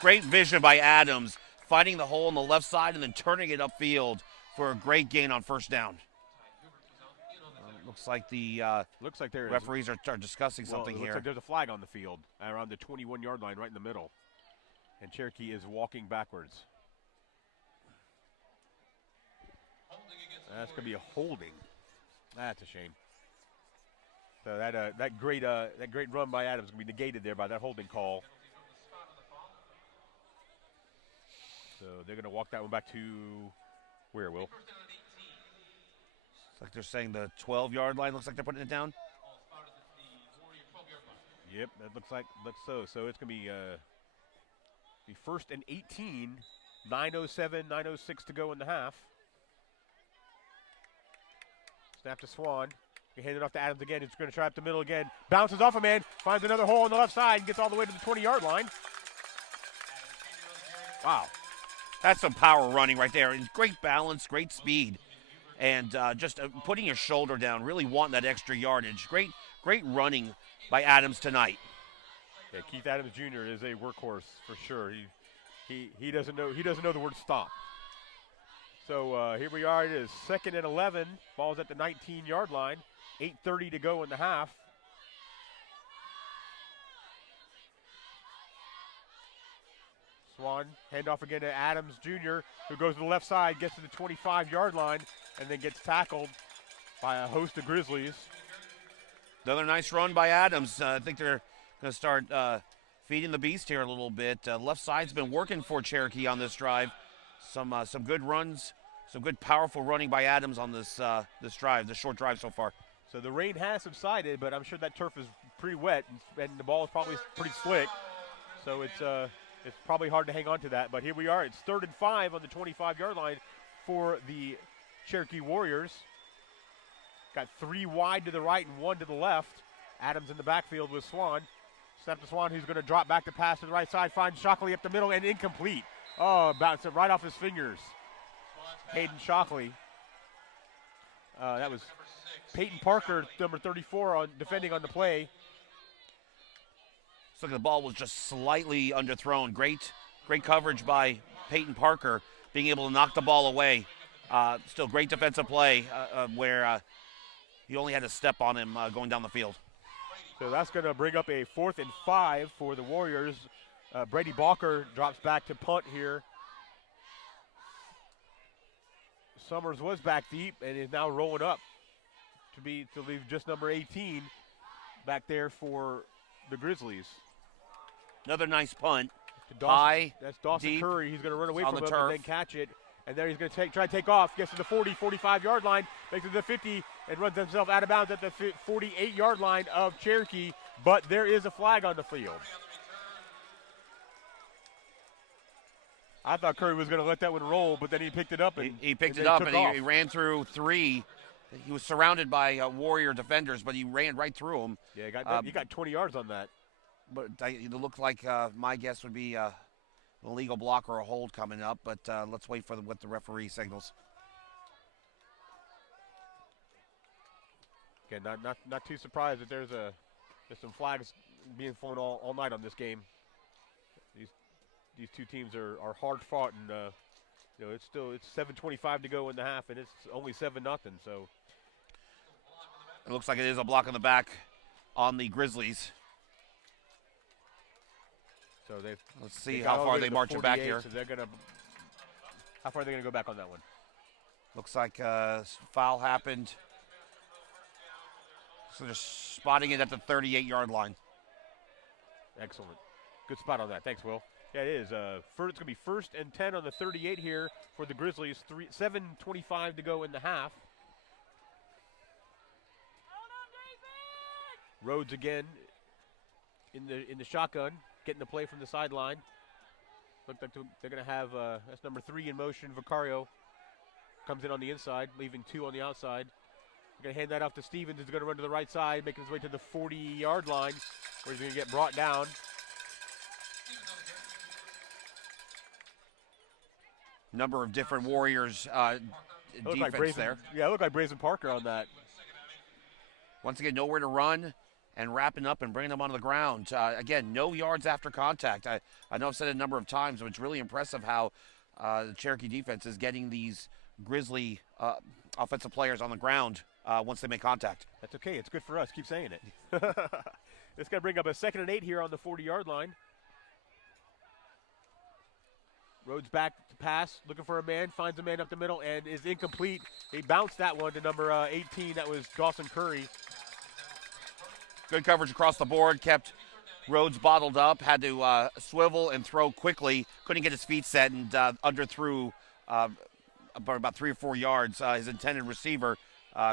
Great vision by Adams, finding the hole on the left side and then turning it upfield for a great gain on first down. Looks like the referees are discussing something here. Looks like there's a flag on the field around the 21-yard line right in the middle. And Cherokee is walking backwards. That's going to be a holding. That's a shame. So that great run by Adams is going to be negated there by that holding call. So they're going to walk that one back to where, Will? It's like they're saying the 12-yard line. Looks like they're putting it down. Yep, that looks so. So it's going to be 1st and 18, 9:07, 9:06 to go in the half. Snap to Swan. He handed it off to Adams again. He's going to try up the middle again. Bounces off a man. Finds another hole on the left side. Gets all the way to the 20-yard line. Wow. That's some power running right there. And great balance, great speed. And just putting your shoulder down, really wanting that extra yardage. Great running by Adams tonight. Yeah, Keith Adams Jr. is a workhorse for sure. He doesn't know the word stop. So here we are. It is 2nd and 11. Ball's at the 19-yard line. 8:30 to go in the half. Swan, handoff again to Adams Jr., who goes to the left side, gets to the 25-yard line, and then gets tackled by a host of Grizzlies. Another nice run by Adams. I think they're going to start feeding the beast here a little bit. Left side's been working for Cherokee on this drive. Some good runs, some good powerful running by Adams on this drive, this short drive so far. So the rain has subsided, but I'm sure that turf is pretty wet, and the ball is probably pretty slick. So it's probably hard to hang on to that. But here we are. It's 3rd and 5 on the 25-yard line for the Cherokee Warriors. Got 3 wide to the right and 1 to the left. Adams in the backfield with Swan. Snap to Swan, who's going to drop back to pass to the right side. Finds Shockley up the middle and incomplete. Oh, bounced it right off his fingers. Hayden Shockley. That was Peyton Parker, number 34, on defending on the play. Looks like the ball was just slightly underthrown. Great coverage by Peyton Parker, being able to knock the ball away. Still great defensive play where he only had to step on him going down the field. So that's going to bring up a 4th and 5 for the Warriors. Brady Balker drops back to punt here. Summers was back deep and is now rolling up to leave just number 18 back there for the Grizzlies. Another nice punt. High, that's Dawson deep, Curry. He's going to run away from the him turf. and then catch it. And there he's going to try to take off. Gets to the 40, 45-yard line. Makes it to the 50 and runs himself out of bounds at the 48-yard line of Cherokee. But there is a flag on the field. I thought Curry was going to let that one roll, but then he picked it up. He picked it up and he ran through 3. He was surrounded by Warrior defenders, but he ran right through them. Yeah, he got 20 yards on that. But it looked like my guess would be an illegal block or a hold coming up, but let's wait for what the referee signals. Again, not too surprised that there's some flags being flown all night on this game. These two teams are hard fought, and it's 7:25 to go in the half, and it's only 7-0. So it looks like it is a block on the back on the Grizzlies. So let's see how far they march it back here. So how far are they gonna go back on that one? Looks like foul happened. So they're spotting it at the 38-yard line. Excellent, good spot on that. Thanks, Will. Yeah, it is. It's going to be 1st and 10 on the 38 here for the Grizzlies. 7:25 to go in the half. Rhodes again in the shotgun, getting the play from the sideline. Look like they're going to have that's number 3 in motion. Vicario comes in on the inside, leaving 2 on the outside. They're going to hand that off to Stevens, who's going to run to the right side, making his way to the 40-yard line, where he's going to get brought down. Number of different Warriors defense there. Yeah, it looked like Brazen Parker on that. Once again, nowhere to run and wrapping up and bringing them onto the ground. Again, no yards after contact. I know I've said it a number of times, but it's really impressive how the Cherokee defense is getting these Grizzly offensive players on the ground once they make contact. That's okay. It's good for us. Keep saying it. It's going to bring up a 2nd and 8 here on the 40-yard line. Rhodes back to pass, looking for a man, finds a man up the middle, and is incomplete. He bounced that one to number 18. That was Dawson Curry. Good coverage across the board, kept Rhodes bottled up, had to swivel and throw quickly. Couldn't get his feet set and underthrew about 3 or 4 yards his intended receiver,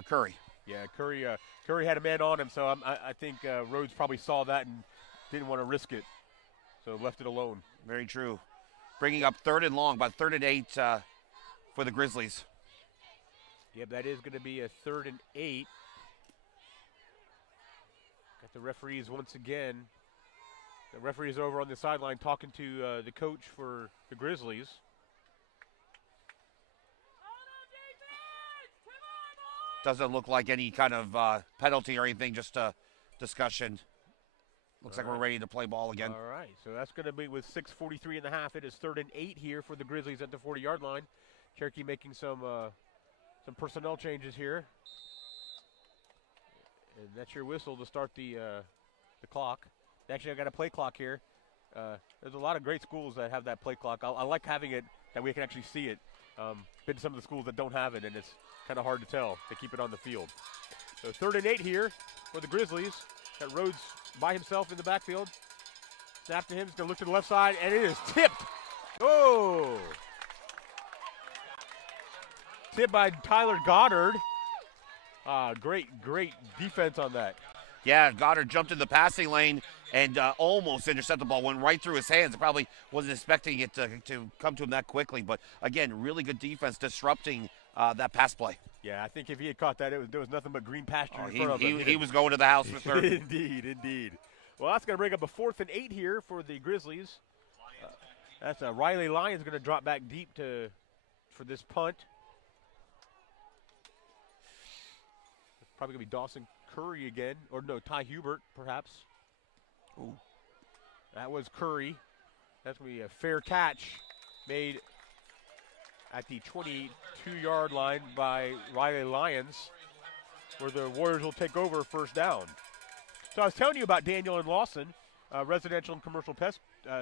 Curry. Yeah, Curry had a man on him, so I think Rhodes probably saw that and didn't want to risk it, so left it alone. Very true. Bringing up 3rd and long, about 3rd and 8 for the Grizzlies. Yep, that is going to be a 3rd and 8. Got the referees once again. The referees over on the sideline talking to the coach for the Grizzlies. Doesn't look like any kind of penalty or anything, just a discussion. Looks like we're ready to play ball again. All right, so that's going to be with 6:43 in the half. It is 3rd and 8 here for the Grizzlies at the 40-yard line. Cherokee making some personnel changes here. And that's your whistle to start the clock. Actually, I got a play clock here. There's a lot of great schools that have that play clock. I like having it that we can actually see it. Been to some of the schools that don't have it, and it's kind of hard to tell. They keep it on the field. So 3rd and 8 here for the Grizzlies. Got Rhodes by himself in the backfield. Snap to him. He's going to look to the left side, and it is tipped. Oh! Tipped by Tyler Goddard. Great defense on that. Yeah, Goddard jumped in the passing lane and almost intercepted the ball. Went right through his hands. Probably wasn't expecting it to come to him that quickly. But, again, really good defense disrupting that pass play. Yeah, I think if he had caught that, there was nothing but green pasture Oh, in front of him. he was going to the house for third. Indeed. Well, that's going to bring up a 4th and 8 here for the Grizzlies. That's Riley Lyons going to drop back deep for this punt. It's probably going to be Dawson Curry again, or no, Ty Hubert perhaps. Ooh. That was Curry. That's going to be a fair catch made at the 22-yard line by Riley Lyons, where the Warriors will take over first down. So I was telling you about Daniel and Lawson, residential and commercial pest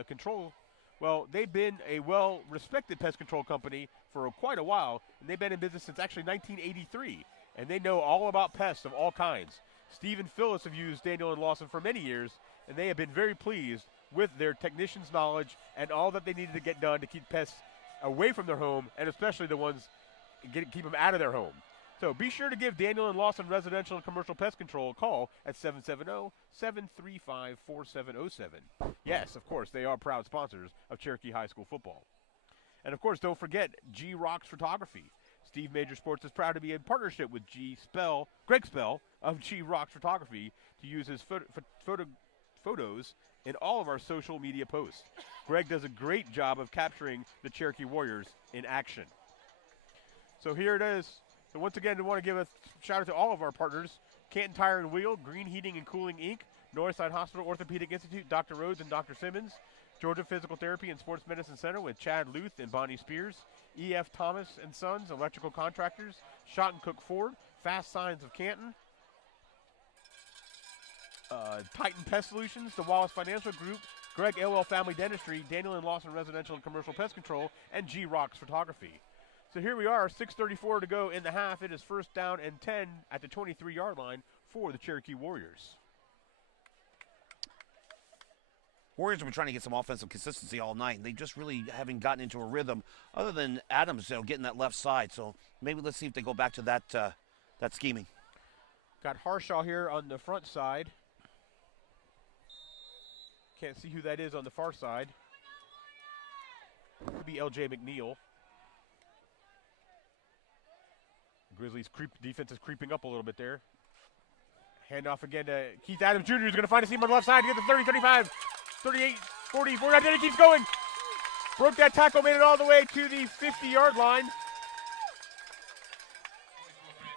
control. Well, they've been a well-respected pest control company for quite a while, and they've been in business since actually 1983, and they know all about pests of all kinds. Steve and Phyllis have used Daniel and Lawson for many years, and they have been very pleased with their technicians' knowledge and all that they needed to get done to keep pests away from their home, and especially the ones keep them out of their home. So be sure to give Daniel and Lawson Residential and Commercial Pest Control a call at 770-735-4707. Yes, of course, they are proud sponsors of Cherokee High School football. And, of course, don't forget G Rocks Photography. Steve Major Sports is proud to be in partnership with Greg Spell of G Rocks Photography to use his photos in all of our social media posts. Greg does a great job of capturing the Cherokee Warriors in action. So here it is. So once again, I want to give a shout out to all of our partners: Canton Tire and Wheel, Green Heating and Cooling Inc., Northside Hospital Orthopedic Institute, Dr. Rhodes and Dr. Simmons, Georgia Physical Therapy and Sports Medicine Center with Chad Luth and Bonnie Spears, E.F. Thomas and Sons, Electrical Contractors, Shot and Cook Ford, Fast Signs of Canton, Titan Pest Solutions, the Wallace Financial Group, Greg Elwell Family Dentistry, Daniel and Lawson Residential and Commercial Pest Control, and G Rocks Photography. So here we are, 6:34 to go in the half. It is first down and 10 at the 23-yard line for the Cherokee Warriors. Warriors have been trying to get some offensive consistency all night, and they just really haven't gotten into a rhythm other than Adams, getting that left side. So maybe let's see if they go back to that scheming. Got Harshaw here on the front side. Can't see who that is on the far side. Could be L.J. McNeil. Grizzlies defense is creeping up a little bit there. Handoff again to Keith Adams Jr. who's going to find a seam on the left side to get the 30, 35, 38, 40, 40. Then it keeps going. Broke that tackle, made it all the way to the 50-yard line.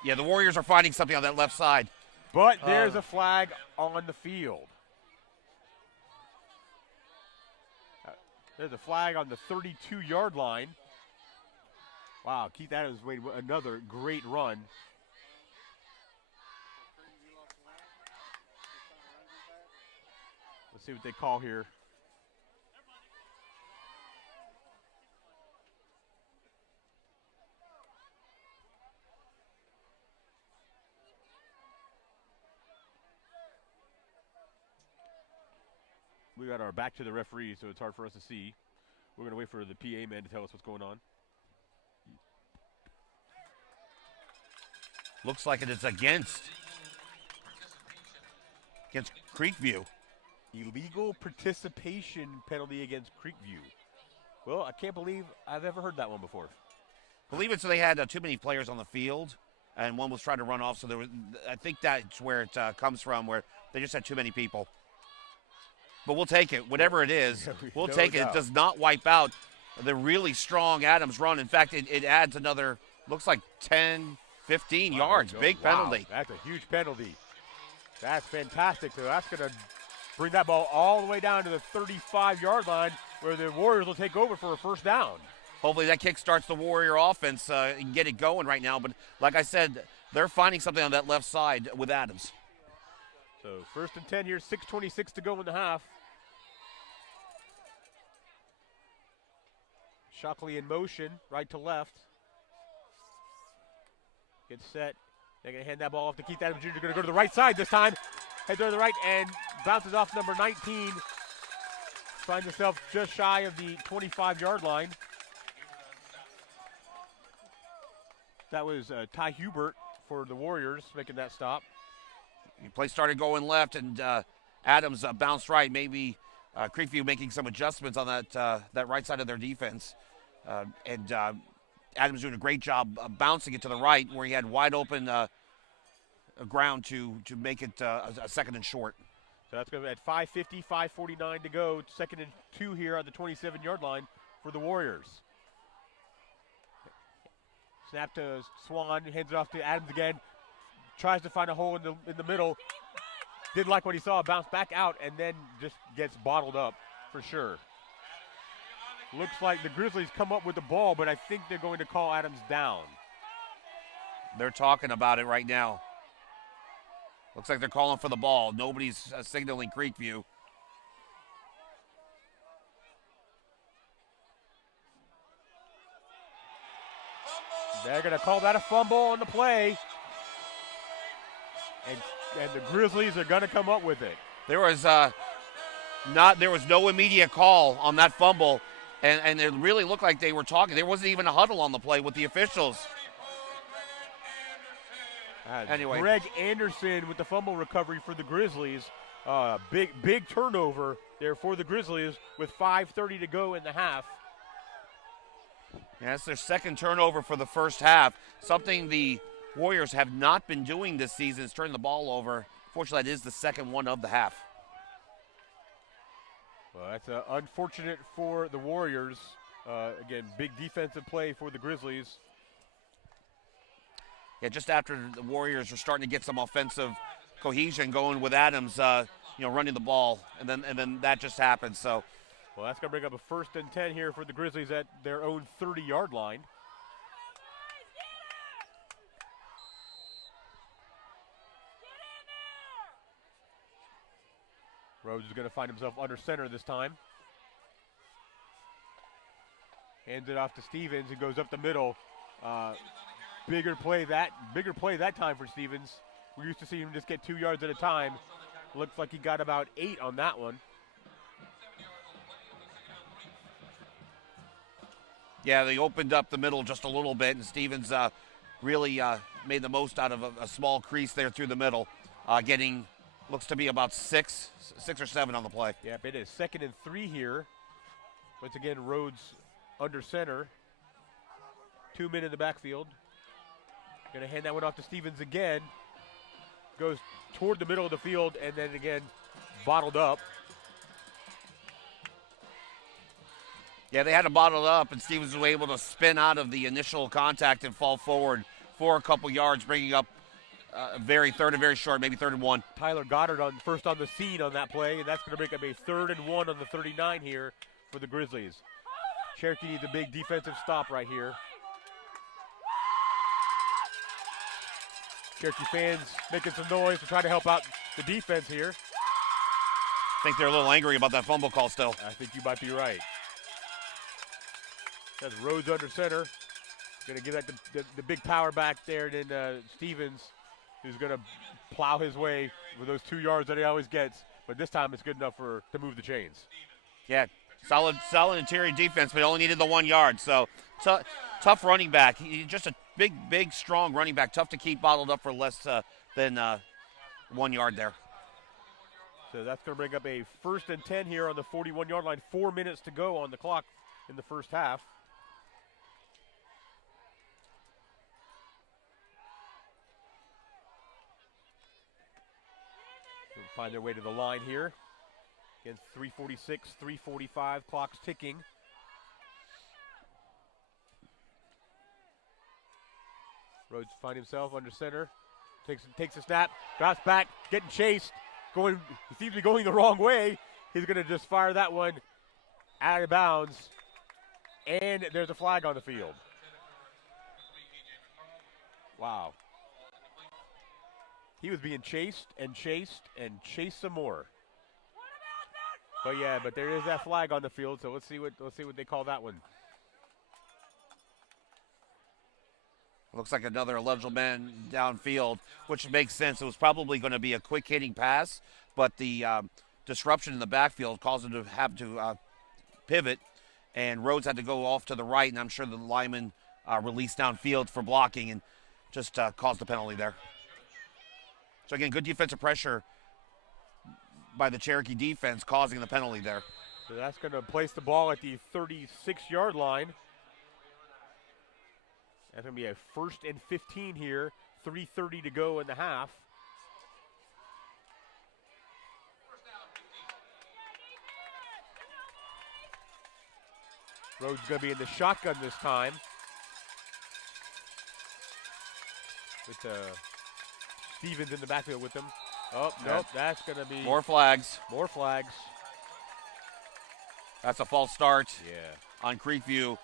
Yeah, the Warriors are finding something on that left side. But there's a flag on the field. There's a flag on the 32-yard line. Wow, Keith Adams made another great run. Let's see what they call here. We got our back to the referee, so it's hard for us to see. We're going to wait for the PA man to tell us what's going on. Looks like it is against Creekview. Illegal participation penalty against Creekview. Well, I can't believe I've ever heard that one before. Believe it, so they had too many players on the field, and one was trying to run off. So I think that's where it comes from, where they just had too many people. But we'll take it, whatever it is. We'll take it. It does not wipe out the really strong Adams run. In fact, it adds another, looks like 10, 15 yards. Big penalty. That's a huge penalty. That's fantastic. So that's going to bring that ball all the way down to the 35-yard line, where the Warriors will take over for a first down. Hopefully that kick starts the Warrior offense and get it going right now. But like I said, they're finding something on that left side with Adams. So first and 10 here, 6:26 to go in the half. Shockley in motion, right to left. Gets set. They're going to hand that ball off to Keith Adams Jr. Going to go to the right side this time. Heads to the right and bounces off number 19. Finds himself just shy of the 25-yard line. That was Ty Hubert for the Warriors making that stop. The play started going left, and Adams bounced right. Maybe Creekview making some adjustments on that right side of their defense. And Adams doing a great job bouncing it to the right where he had wide open ground to make it a second and short. So that's going to be at 5:50, 5:49 to go. 2nd and 2 here on the 27-yard line for the Warriors. Snap to Swan, hands it off to Adams again. Tries to find a hole in the middle. Didn't like what he saw, bounce back out, and then just gets bottled up for sure. Looks like the Grizzlies come up with the ball, but I think they're going to call Adams down. They're talking about it right now. Looks like they're calling for the ball. Nobody's signaling Creekview. They're going to call that a fumble on the play. And the Grizzlies are going to come up with it. There was no immediate call on that fumble, and it really looked like they were talking. There wasn't even a huddle on the play with the officials. Anyway, Greg Anderson with the fumble recovery for the Grizzlies. Big turnover there for the Grizzlies with 5:30 to go in the half. Yeah, that's their second turnover for the first half. Something the Warriors have not been doing this season is turning the ball over. Fortunately, it is the second one of the half. Well, that's unfortunate for the Warriors. Again, big defensive play for the Grizzlies. Yeah, just after the Warriors were starting to get some offensive cohesion going with Adams, running the ball, and then that just happened. So, well, that's going to bring up a 1st and 10 here for the Grizzlies at their own 30-yard line. Rhodes is going to find himself under center this time. Hands it off to Stevens, who goes up the middle. Bigger play that time for Stevens. We used to see him just get 2 yards at a time. Looks like he got about 8 on that one. yeah, they opened up the middle just a little bit, and Stevens really made the most out of a small crease there through the middle, getting looks to be about six or seven on the play. Yep, it is 2nd and 3 here. Once again, Rhodes under center. 2 men in the backfield. Going to hand that one off to Stevens again. Goes toward the middle of the field and then again bottled up. Yeah, they had to bottle it up, and Stevens was able to spin out of the initial contact and fall forward for a couple yards, bringing up third and very short, maybe 3rd and 1. Tyler Goddard first on the scene on that play, and that's going to make up a 3rd and 1 on the 39 here for the Grizzlies. Cherokee needs a big defensive stop right here. Cherokee fans making some noise to try to help out the defense here. I think they're a little angry about that fumble call still. I think you might be right. That's Rhodes under center. Going to give that the big power back there, and then Stevens, who's going to plow his way with those 2 yards that he always gets. But this time it's good enough to move the chains. Yeah, solid interior defense, but only needed the 1 yard. So tough running back. Just a big, strong running back. Tough to keep bottled up for less than 1 yard there. So that's going to bring up a 1st and 10 here on the 41-yard line. 4 minutes to go on the clock in the first half. Find their way to the line here. Again, 3:46, 3:45, clock's ticking. Rhodes find himself under center. Takes a snap, drops back, getting chased. He seems to be going the wrong way. He's going to just fire that one out of bounds. And there's a flag on the field. Wow. He was being chased and chased some more. But there is that flag on the field, so let's see what they call that one. Looks like another eligible man downfield, which makes sense. It was probably going to be a quick hitting pass, but the disruption in the backfield caused him to have to pivot, and Rhodes had to go off to the right, and I'm sure the lineman released downfield for blocking and just caused the penalty there. So again, good defensive pressure by the Cherokee defense causing the penalty there. So that's going to place the ball at the 36-yard line. That's going to be a 1st and 15 here. 3:30 to go in the half. Rhodes going to be in the shotgun this time. With Stevens in the backfield with them. Oh, nope, that's going to be More flags. more flags. That's a false start Yeah. on Creekview.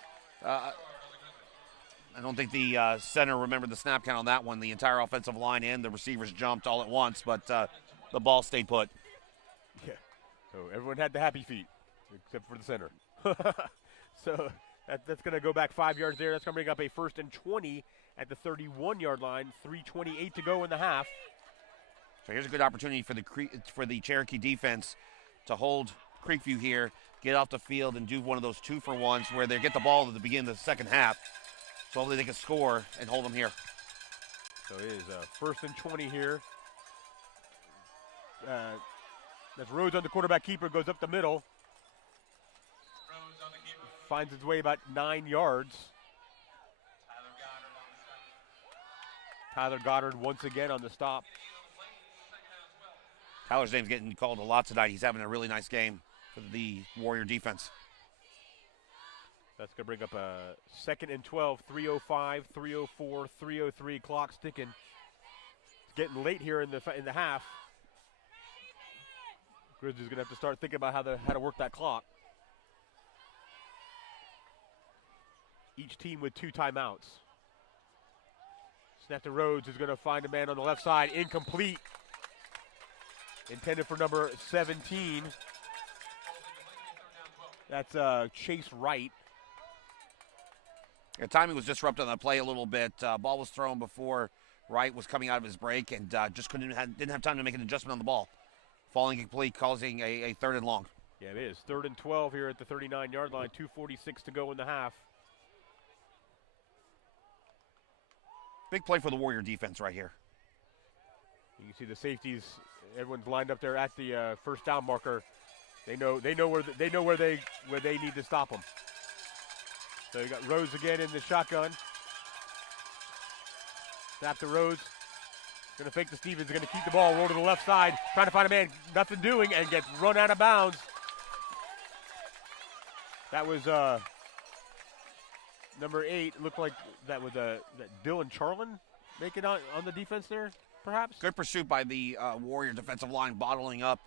I don't think the center remembered the snap count on that one. The entire offensive line and the receivers jumped all at once, but the ball stayed put. Yeah. So everyone had the happy feet, except for the center. So that's going to go back 5 yards there. That's going to bring up a 1st and 20 at the 31-yard line. 3:28 to go in the half. So here's a good opportunity for the Cherokee defense to hold Creekview here, get off the field, and do one of those 2-for-1s where they get the ball at the beginning of the second half. So hopefully they can score and hold them here. So it is 1st and 20 here. That's Rhodes on the quarterback keeper, goes up the middle. Finds his way about 9 yards. Tyler Goddard once again on the stop. Tyler's name's getting called a lot tonight. He's having a really nice game for the Warrior defense. That's going to bring up a 2nd and 12, 3:05, 3:04, 3:03, clock ticking. It's getting late here in the half. Grizzlies going to have to start thinking about how to work that clock. Each team with 2 timeouts. Snap to Rhodes, who's going to find a man on the left side. Incomplete. Intended for number 17. That's Chase Wright. The timing was disrupted on the play a little bit. Ball was thrown before Wright was coming out of his break and just didn't have time to make an adjustment on the ball. Falling incomplete, causing a 3rd and long. Yeah, it is. 3rd and 12 here at the 39-yard line. 2:46 to go in the half. Big play for the Warrior defense right here. You can see the safeties. Everyone's lined up there at the first down marker. They know where they need to stop them. So you got Rhodes again in the shotgun. Snap to Rhodes. Going to fake the Stevens. Going to keep the ball. Roll to the left side. Trying to find a man. Nothing doing and gets run out of bounds. That was number 8. Looked like that was that Dylan Charlin making on the defense there, perhaps. Good pursuit by the Warrior defensive line, bottling up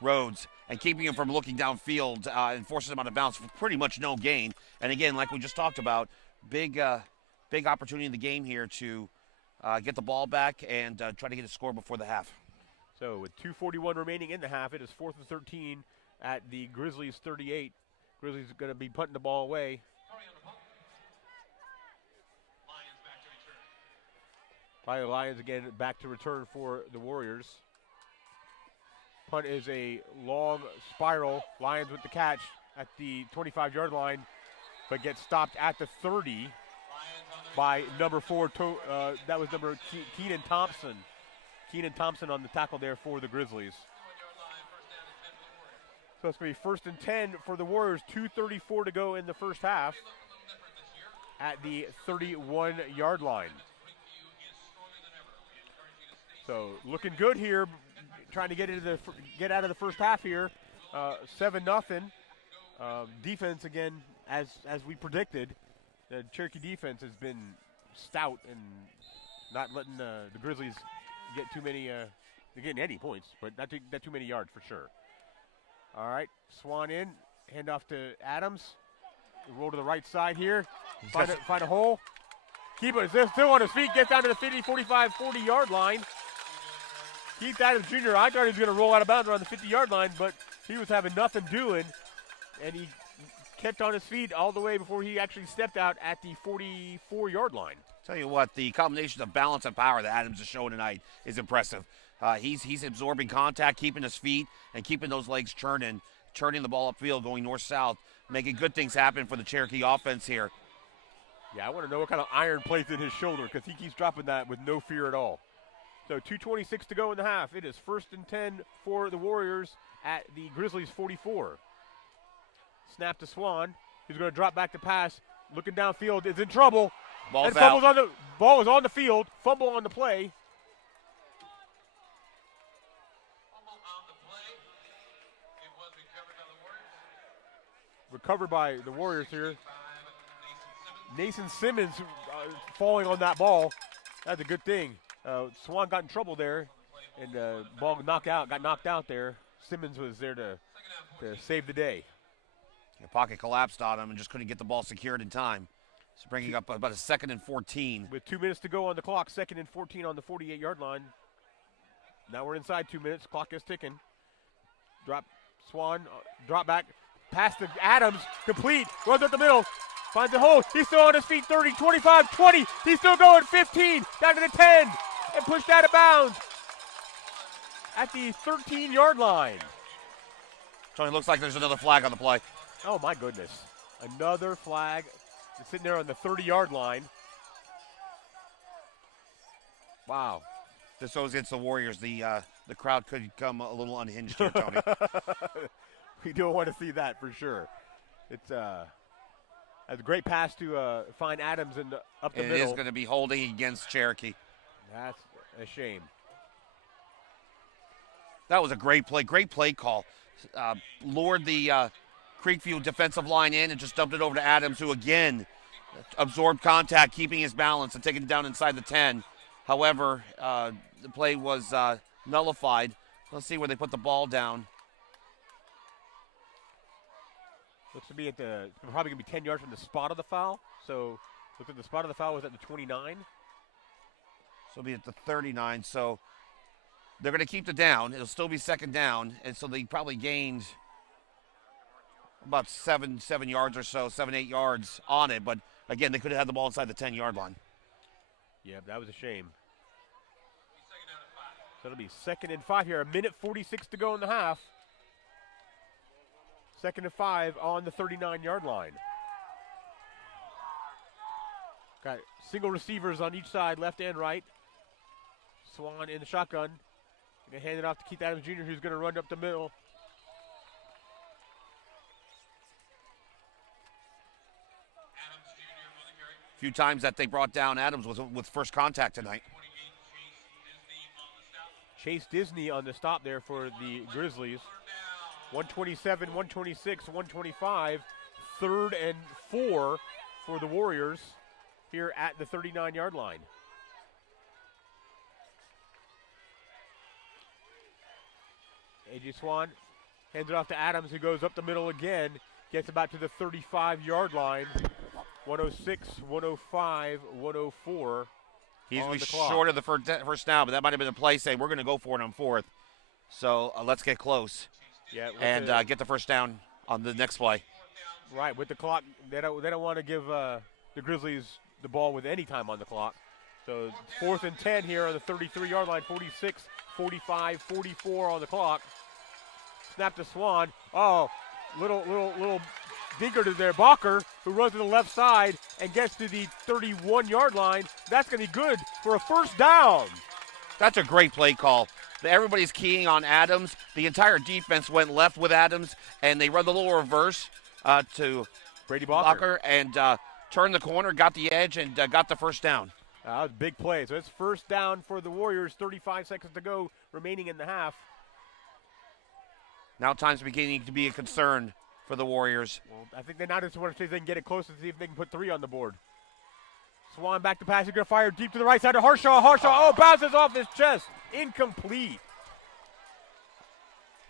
Rhodes and keeping him from looking downfield and forcing him out of bounds for pretty much no gain. And again, like we just talked about, big opportunity in the game here to get the ball back and try to get a score before the half. So with 2:41 remaining in the half, it is 4th and 13 at the Grizzlies 38. Grizzlies are going to be putting the ball away. Probably the Lions again back to return for the Warriors. Punt is a long spiral. Lions with the catch at the 25-yard line, but gets stopped at the 30 by number 4. That was number Keenan Thompson. Keenan Thompson on the tackle there for the Grizzlies. So it's going to be 1st and 10 for the Warriors. 2:34 to go in the first half at the 31-yard line. So looking good here, trying to get out of the first half here. 7-0. Defense again, as we predicted, the Cherokee defense has been stout and not letting the Grizzlies get too many. They're getting any points, but not too many yards for sure. All right, Swan in, handoff to Adams. Roll to the right side here. Find a hole. Keep it still on his feet. Gets down to the 50, 45, 40-yard line. Keith Adams Jr., I thought he was going to roll out of bounds around the 50-yard line, but he was having nothing doing, and he kept on his feet all the way before he actually stepped out at the 44-yard line. Tell you what, the combination of balance and power that Adams is showing tonight is impressive. He's absorbing contact, keeping his feet, and keeping those legs churning the ball upfield, going north-south, making good things happen for the Cherokee offense here. Yeah, I want to know what kind of iron plates in his shoulder because he keeps dropping that with no fear at all. So 2:26 to go in the half. It is 1st and 10 for the Warriors at the Grizzlies 44. Snap to Swan. He's going to drop back to pass. Looking downfield. Is in trouble. Ball's and out. ball is on the field. Fumble on the play. Fumble on the play. It was Recovered recovered by the Warriors. by the Warriors here. 5, Nathan Simmons. Nathan Simmons falling on that ball. That's a good thing. Swan got in trouble there, and ball got knocked out there. Simmons was there to save the day. The pocket collapsed on him and just couldn't get the ball secured in time. So bringing up about a 2nd and 14. With 2 minutes to go on the clock, 2nd and 14 on the 48-yard line. Now we're inside 2 minutes. Clock is ticking. Swan, drop back, pass to Adams, complete, runs up the middle, finds a hole. He's still on his feet, 30, 25, 20. He's still going, 15, down to the 10, and pushed out of bounds at the 13-yard line. Tony, looks like there's another flag on the play. Oh, my goodness. Another flag. It's sitting there on the 30-yard line. Wow. This goes against the Warriors. The crowd could come a little unhinged here, Tony. We don't want to see that for sure. It's a great pass to find Adams up the And middle. it is going to be holding against Cherokee. That's a shame. That was a great play call. Lured the Creekview defensive line in and just dumped it over to Adams, who again absorbed contact, keeping his balance and taking it down inside the 10. However, the play was nullified. Let's see where they put the ball down. Looks to be probably going to be 10 yards from the spot of the foul. So looks like the spot of the foul was at the 29. So it'll be at the 39. So they're going to keep the down. It'll still be 2nd down. And so they probably gained about 7 yards or so, 7-8 yards on it. But again, they could have had the ball inside the 10-yard line. Yeah, that was a shame. So it'll be 2nd and 5 here. 1:46 to go in the half. 2nd and 5 on the 39-yard line. Got single receivers on each side, left and right. Swan in the shotgun. Going to hand it off to Keith Adams Jr., who's going to run up the middle. A few times that they brought down Adams with first contact tonight. Chase Disney on the stop there for the Grizzlies. 127, 126, 125. 3rd and 4 for the Warriors here at the 39-yard line. A.J. Swan hands it off to Adams, who goes up the middle again. Gets about to the 35-yard line. 106, 105, 104. He's on be the clock. short of the first down, but that might have been the play saying we're going to go for it on 4th. So let's get close Yeah, and get the first down on the next play. right, with the clock, they don't want to give the Grizzlies the ball with any time on the clock. So 4th and 10 here on the 33-yard line, 46, 45, 44 on the clock. Snap to Swan. Oh, little dinker to their Bacher, who runs to the left side and gets to the 31-yard line. That's going to be good for a first down. That's a great play call. Everybody's keying on Adams. The entire defense went left with Adams, and they run the little reverse to Brady Bacher. and turned the corner, got the edge, and got the first down. That was a big play. So it's first down for the Warriors. 35 seconds to go remaining in the half. Now time's beginning to be a concern for the Warriors. Well, I think they now just want to see if they can get it close and see if they can put 3 on the board. Swan back to pass. He's going to fire deep to the right side to Harshaw. Harshaw, bounces off his chest. Incomplete.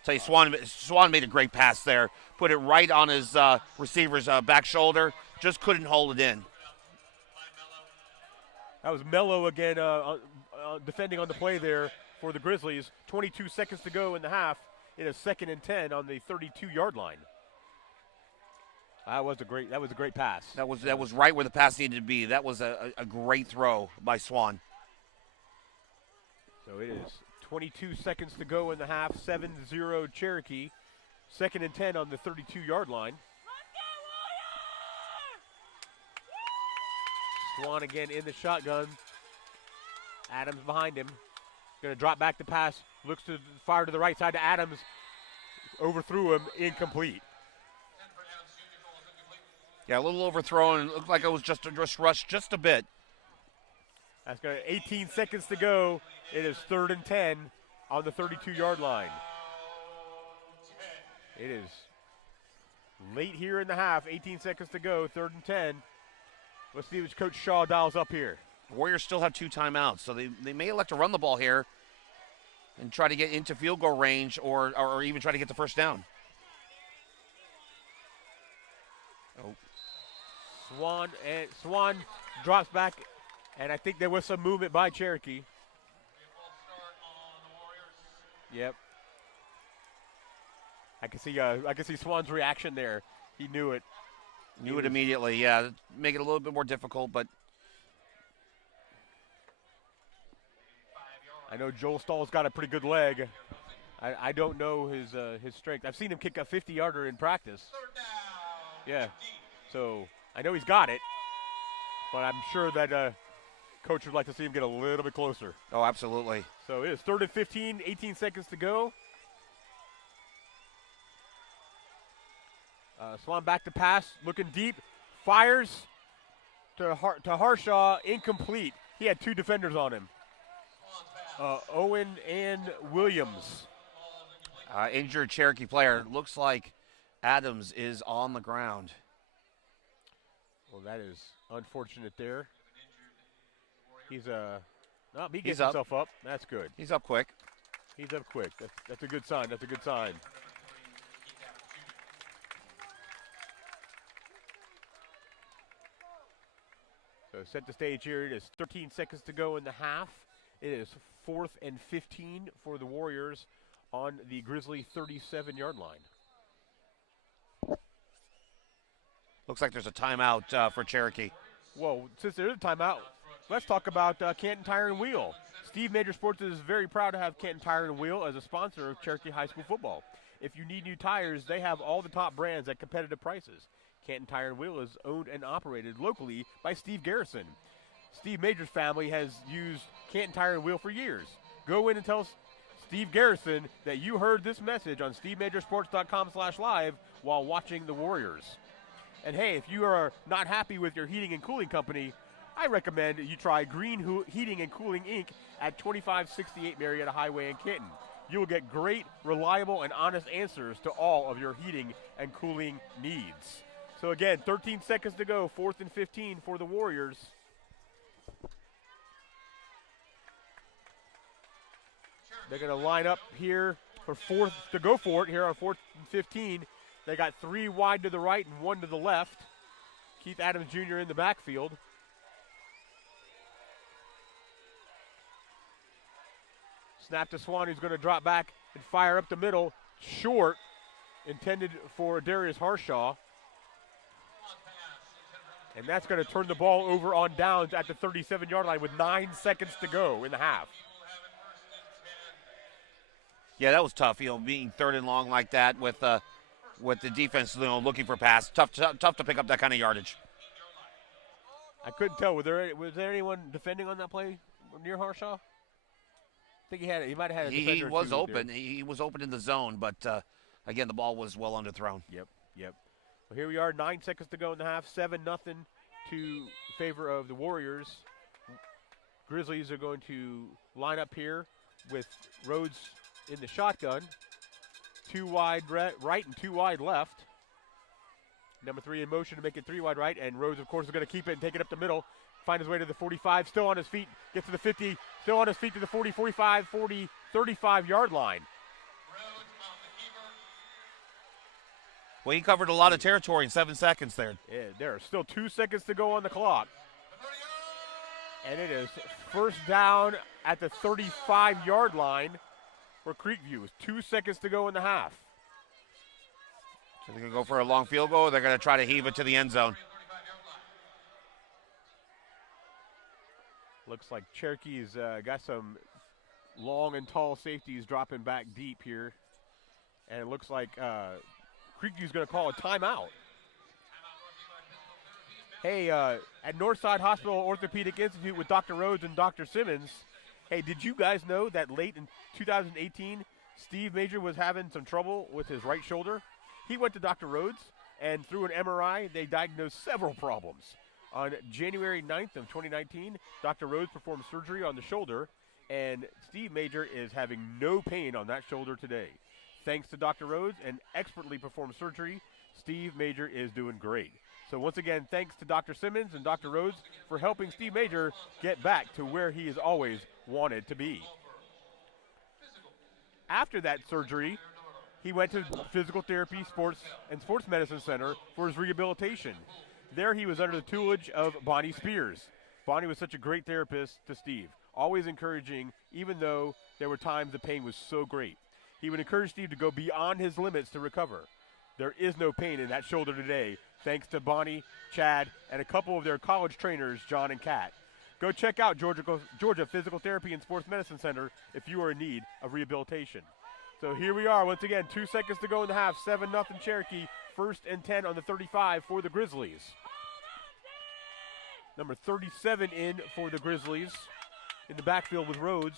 Tell you, Swan made a great pass there. Put it right on his receiver's back shoulder. Just couldn't hold it in. That was Mello again defending on the play there for the Grizzlies. 22 seconds to go in the half in a 2nd and 10 on the 32-yard line. That was a great pass. That was right where the pass needed to be. That was a great throw by Swan. So it is 22 seconds to go in the half. 7-0 Cherokee. 2nd and 10 on the 32-yard line. Swan again in the shotgun. Adams behind him. Going to drop back the pass. Looks to fire to the right side to Adams. Overthrew him. Incomplete. Yeah, a little overthrown. It looked like it was just rushed just a bit. That's got 18 seconds to go. It is 3rd and 10 on the 32-yard line. It is late here in the half. 18 seconds to go. 3rd and 10. Let's see which Coach Shaw dials up here. Warriors still have 2 timeouts, so they may elect to run the ball here and try to get into field goal range or even try to get the first down. Oh. Swan drops back, and I think there was some movement by Cherokee. Yep. I can see Swan's reaction there. He knew it. Knew it immediately, yeah. Make it a little bit more difficult, but I know Joel Stahl's got a pretty good leg. I don't know his strength. I've seen him kick a 50-yarder in practice. Yeah. So I know he's got it, but I'm sure that coach would like to see him get a little bit closer. oh, absolutely. So it is 3rd and 15, 18 seconds to go. Swan back to pass, looking deep, fires to Harshaw, incomplete. He had 2 defenders on him. Owen and Williams. Injured Cherokee player. Looks like Adams is on the ground. Well, that is unfortunate there. He gets up. himself up. That's good. He's up quick. He's up quick. That's a good sign. That's a good sign. So set the stage here. It is 13 seconds to go in the half. It is 4th and 15 for the Warriors on the Grizzly 37-yard line. Looks like there's a timeout for Cherokee. Well, since there is a timeout, let's talk about Canton Tire and Wheel. Steve Major Sports is very proud to have Canton Tire and Wheel as a sponsor of Cherokee High School football. If you need new tires, they have all the top brands at competitive prices. Canton Tire and Wheel is owned and operated locally by Steve Garrison. Steve Major's family has used Canton Tire and Wheel for years. Go in and tell Steve Garrison that you heard this message on SteveMajorSports.com/live while watching the Warriors. And hey, if you are not happy with your heating and cooling company, I recommend you try Green Heating and Cooling Inc. at 2568 Marietta Highway in Canton. You will get great, reliable, and honest answers to all of your heating and cooling needs. So again, 13 seconds to go, 4th and 15 for the Warriors. They're going to line up here to go for it here on 4th and 15. They got 3 wide to the right and 1 to the left. Keith Adams Jr. in the backfield. Snap to Swan, who's going to drop back and fire up the middle. Short, intended for Darius Harshaw. And that's going to turn the ball over on downs at the 37-yard line with 9 seconds to go in the half. Yeah, that was tough. Being 3rd and long like that with the defense, looking for pass. Tough to pick up that kind of yardage. I couldn't tell. Was there anyone defending on that play near Harshaw? I think he might have had a defender. He was open. He was open in the zone, but again, the ball was well underthrown. Yep. Well, here we are, 9 seconds to go in the half, 7-0 to favor of the Warriors. Grizzlies are going to line up here with Rhodes in the shotgun. 2 wide right and 2 wide left. Number 3 in motion to make it 3 wide right, and Rhodes, of course, is going to keep it and take it up the middle. Find his way to the 45, still on his feet, gets to the 50, still on his feet to the 40, 45, 40, 35-yard line. Well, he covered a lot of territory in 7 seconds there. Yeah, there are still 2 seconds to go on the clock. And it is first down at the 35-yard line for Creekview. 2 seconds to go in the half. So they're going to go for a long field goal, or they're going to try to heave it to the end zone. Looks like Cherokee's got some long and tall safeties dropping back deep here. And it looks like Creekview's going to call a timeout. Hey, at Northside Hospital Orthopedic Institute with Dr. Rhodes and Dr. Simmons, hey, did you guys know that late in 2018, Steve Major was having some trouble with his right shoulder? He went to Dr. Rhodes. and through an MRI, they diagnosed several problems. On January 9th of 2019, Dr. Rhodes performed surgery on the shoulder, and Steve Major is having no pain on that shoulder today. Thanks to Dr. Rhodes and expertly performed surgery, Steve Major is doing great. So once again, thanks to Dr. Simmons and Dr. Rhodes for helping Steve Major get back to where he has always wanted to be. After that surgery, he went to Physical Therapy Sports Medicine Center for his rehabilitation. There he was under the tutelage of Bonnie Spears. Bonnie was such a great therapist to Steve, always encouraging, even though there were times the pain was so great. He would encourage Steve to go beyond his limits to recover. There is no pain in that shoulder today, thanks to Bonnie, Chad, and a couple of their college trainers, John and Kat. Go check out Georgia Physical Therapy and Sports Medicine Center if you are in need of rehabilitation. So here we are, once again, 2 seconds to go in the half, 7-0 Cherokee, 1st and 10 on the 35 for the Grizzlies. Number 37 in for the Grizzlies in the backfield with Rhodes.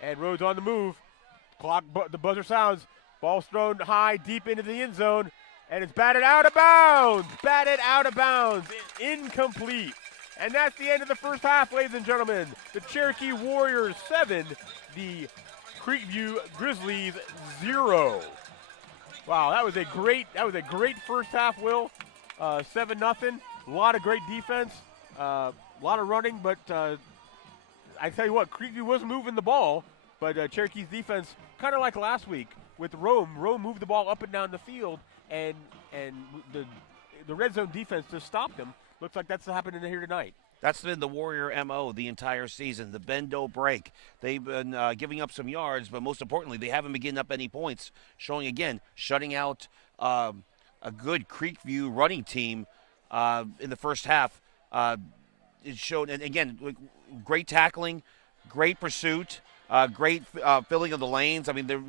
And Rhodes on the move. The buzzer sounds. Ball's thrown high, deep into the end zone, and it's batted out of bounds. Batted out of bounds. Incomplete. And that's the end of the first half, ladies and gentlemen. The Cherokee Warriors 7, the Creekview Grizzlies 0. Wow, that was a great first half, Will. 7-0. A lot of great defense. A lot of running, but I tell you what, Creekview was moving the ball, but Cherokee's defense, kind of like last week with Rome moved the ball up and down the field, and the red zone defense just stopped them. Looks like that's happening here tonight. That's been the Warrior MO the entire season, the bend, don't break. They've been giving up some yards, but most importantly, they haven't been getting up any points, shutting out a good Creekview running team in the first half. It showed, and again, great tackling, great pursuit, great filling of the lanes. I mean, the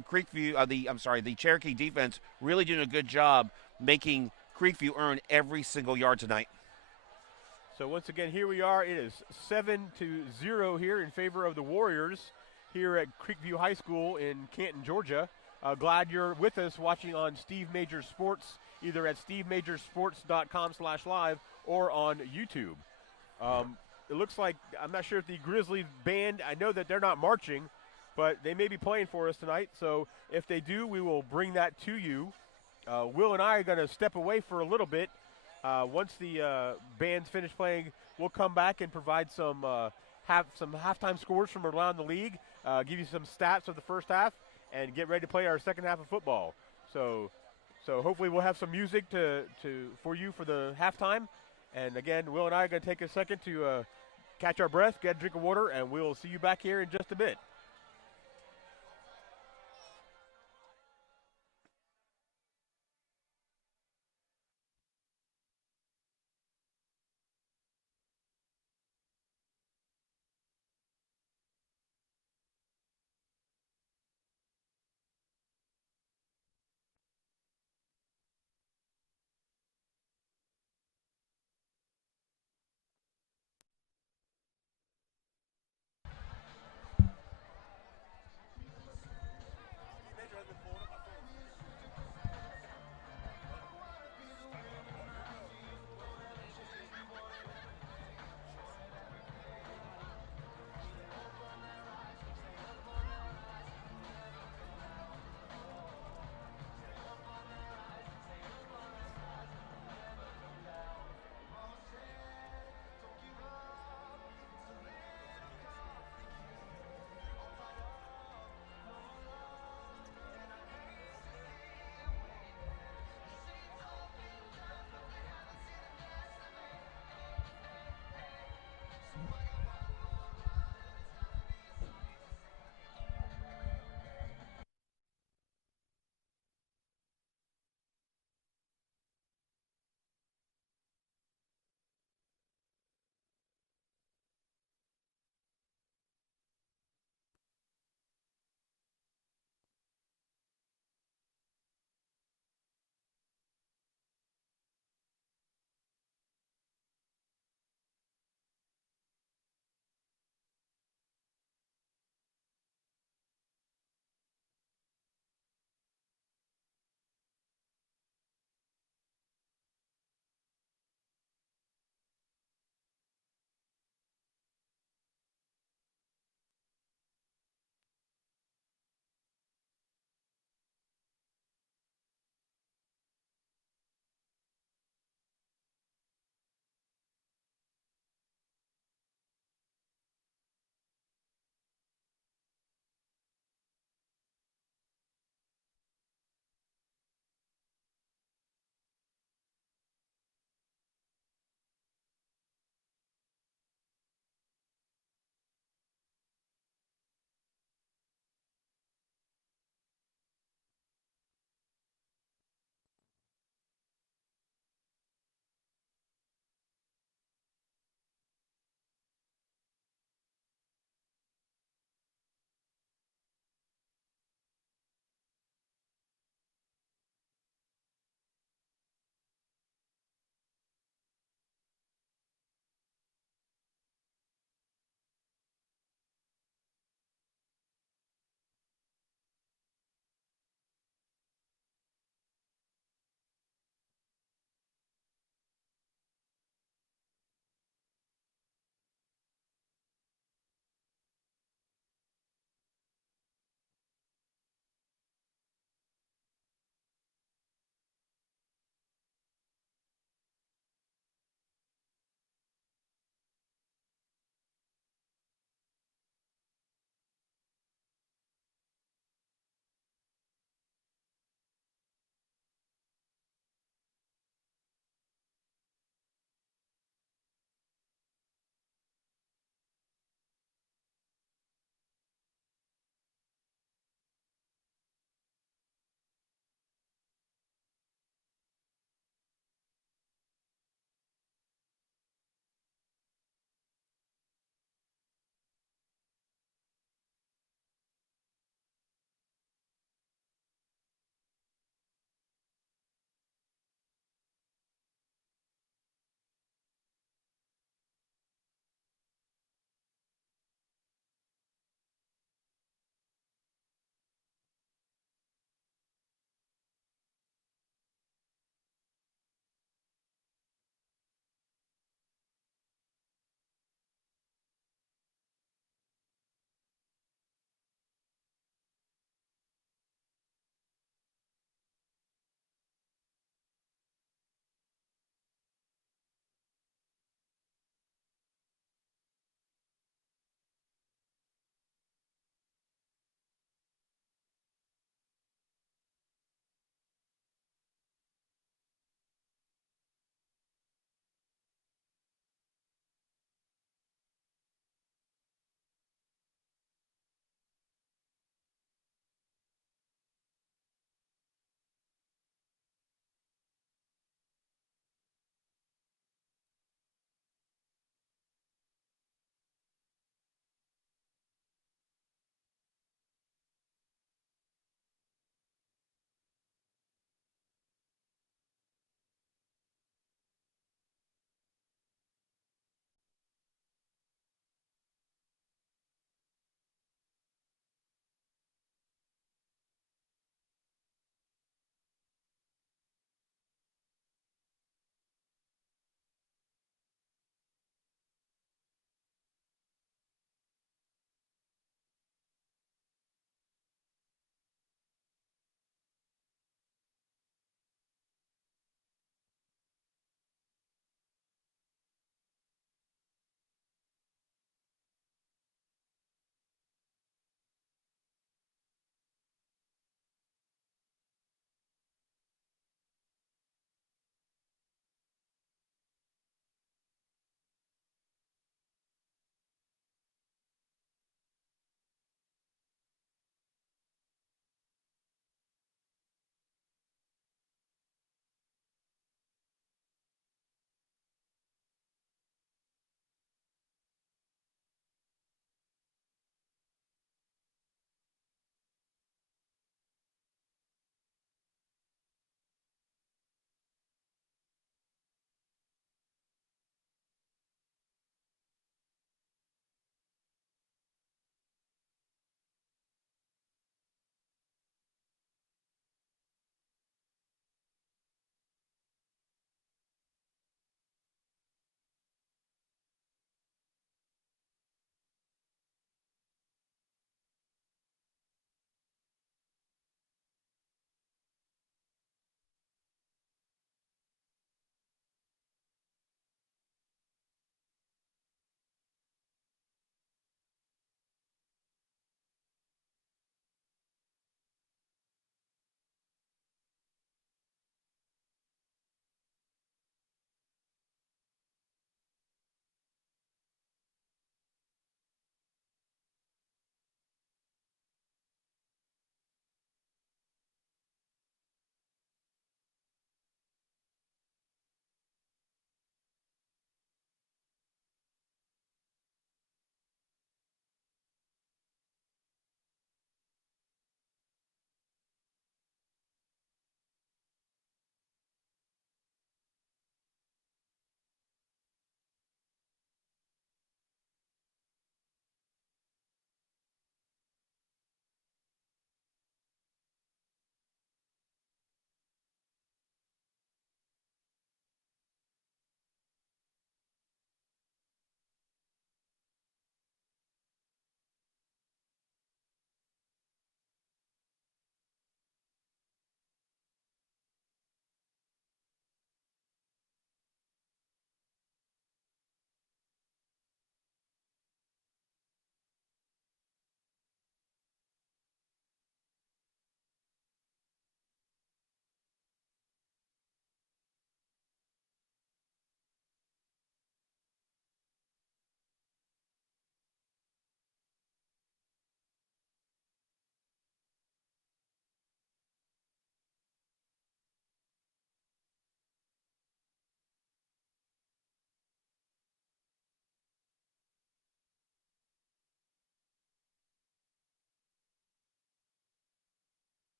Cherokee defense really doing a good job making Creekview earn every single yard tonight. So once again, here we are. It is 7-0 here in favor of the Warriors here at Creekview High School in Canton, Georgia. Glad you're with us watching on Steve Major Sports, either at stevemajorsports.com/live or on YouTube. It looks like, I'm not sure if the Grizzlies band, I know that they're not marching, but they may be playing for us tonight. So if they do, we will bring that to you. Will and I are going to step away for a little bit. Once the band's finished playing, we'll come back and provide some halftime scores from around the league, give you some stats of the first half, and get ready to play our second half of football. So hopefully we'll have some music for you for the halftime. And again, Will and I are going to take a second to catch our breath, get a drink of water, and we'll see you back here in just a bit.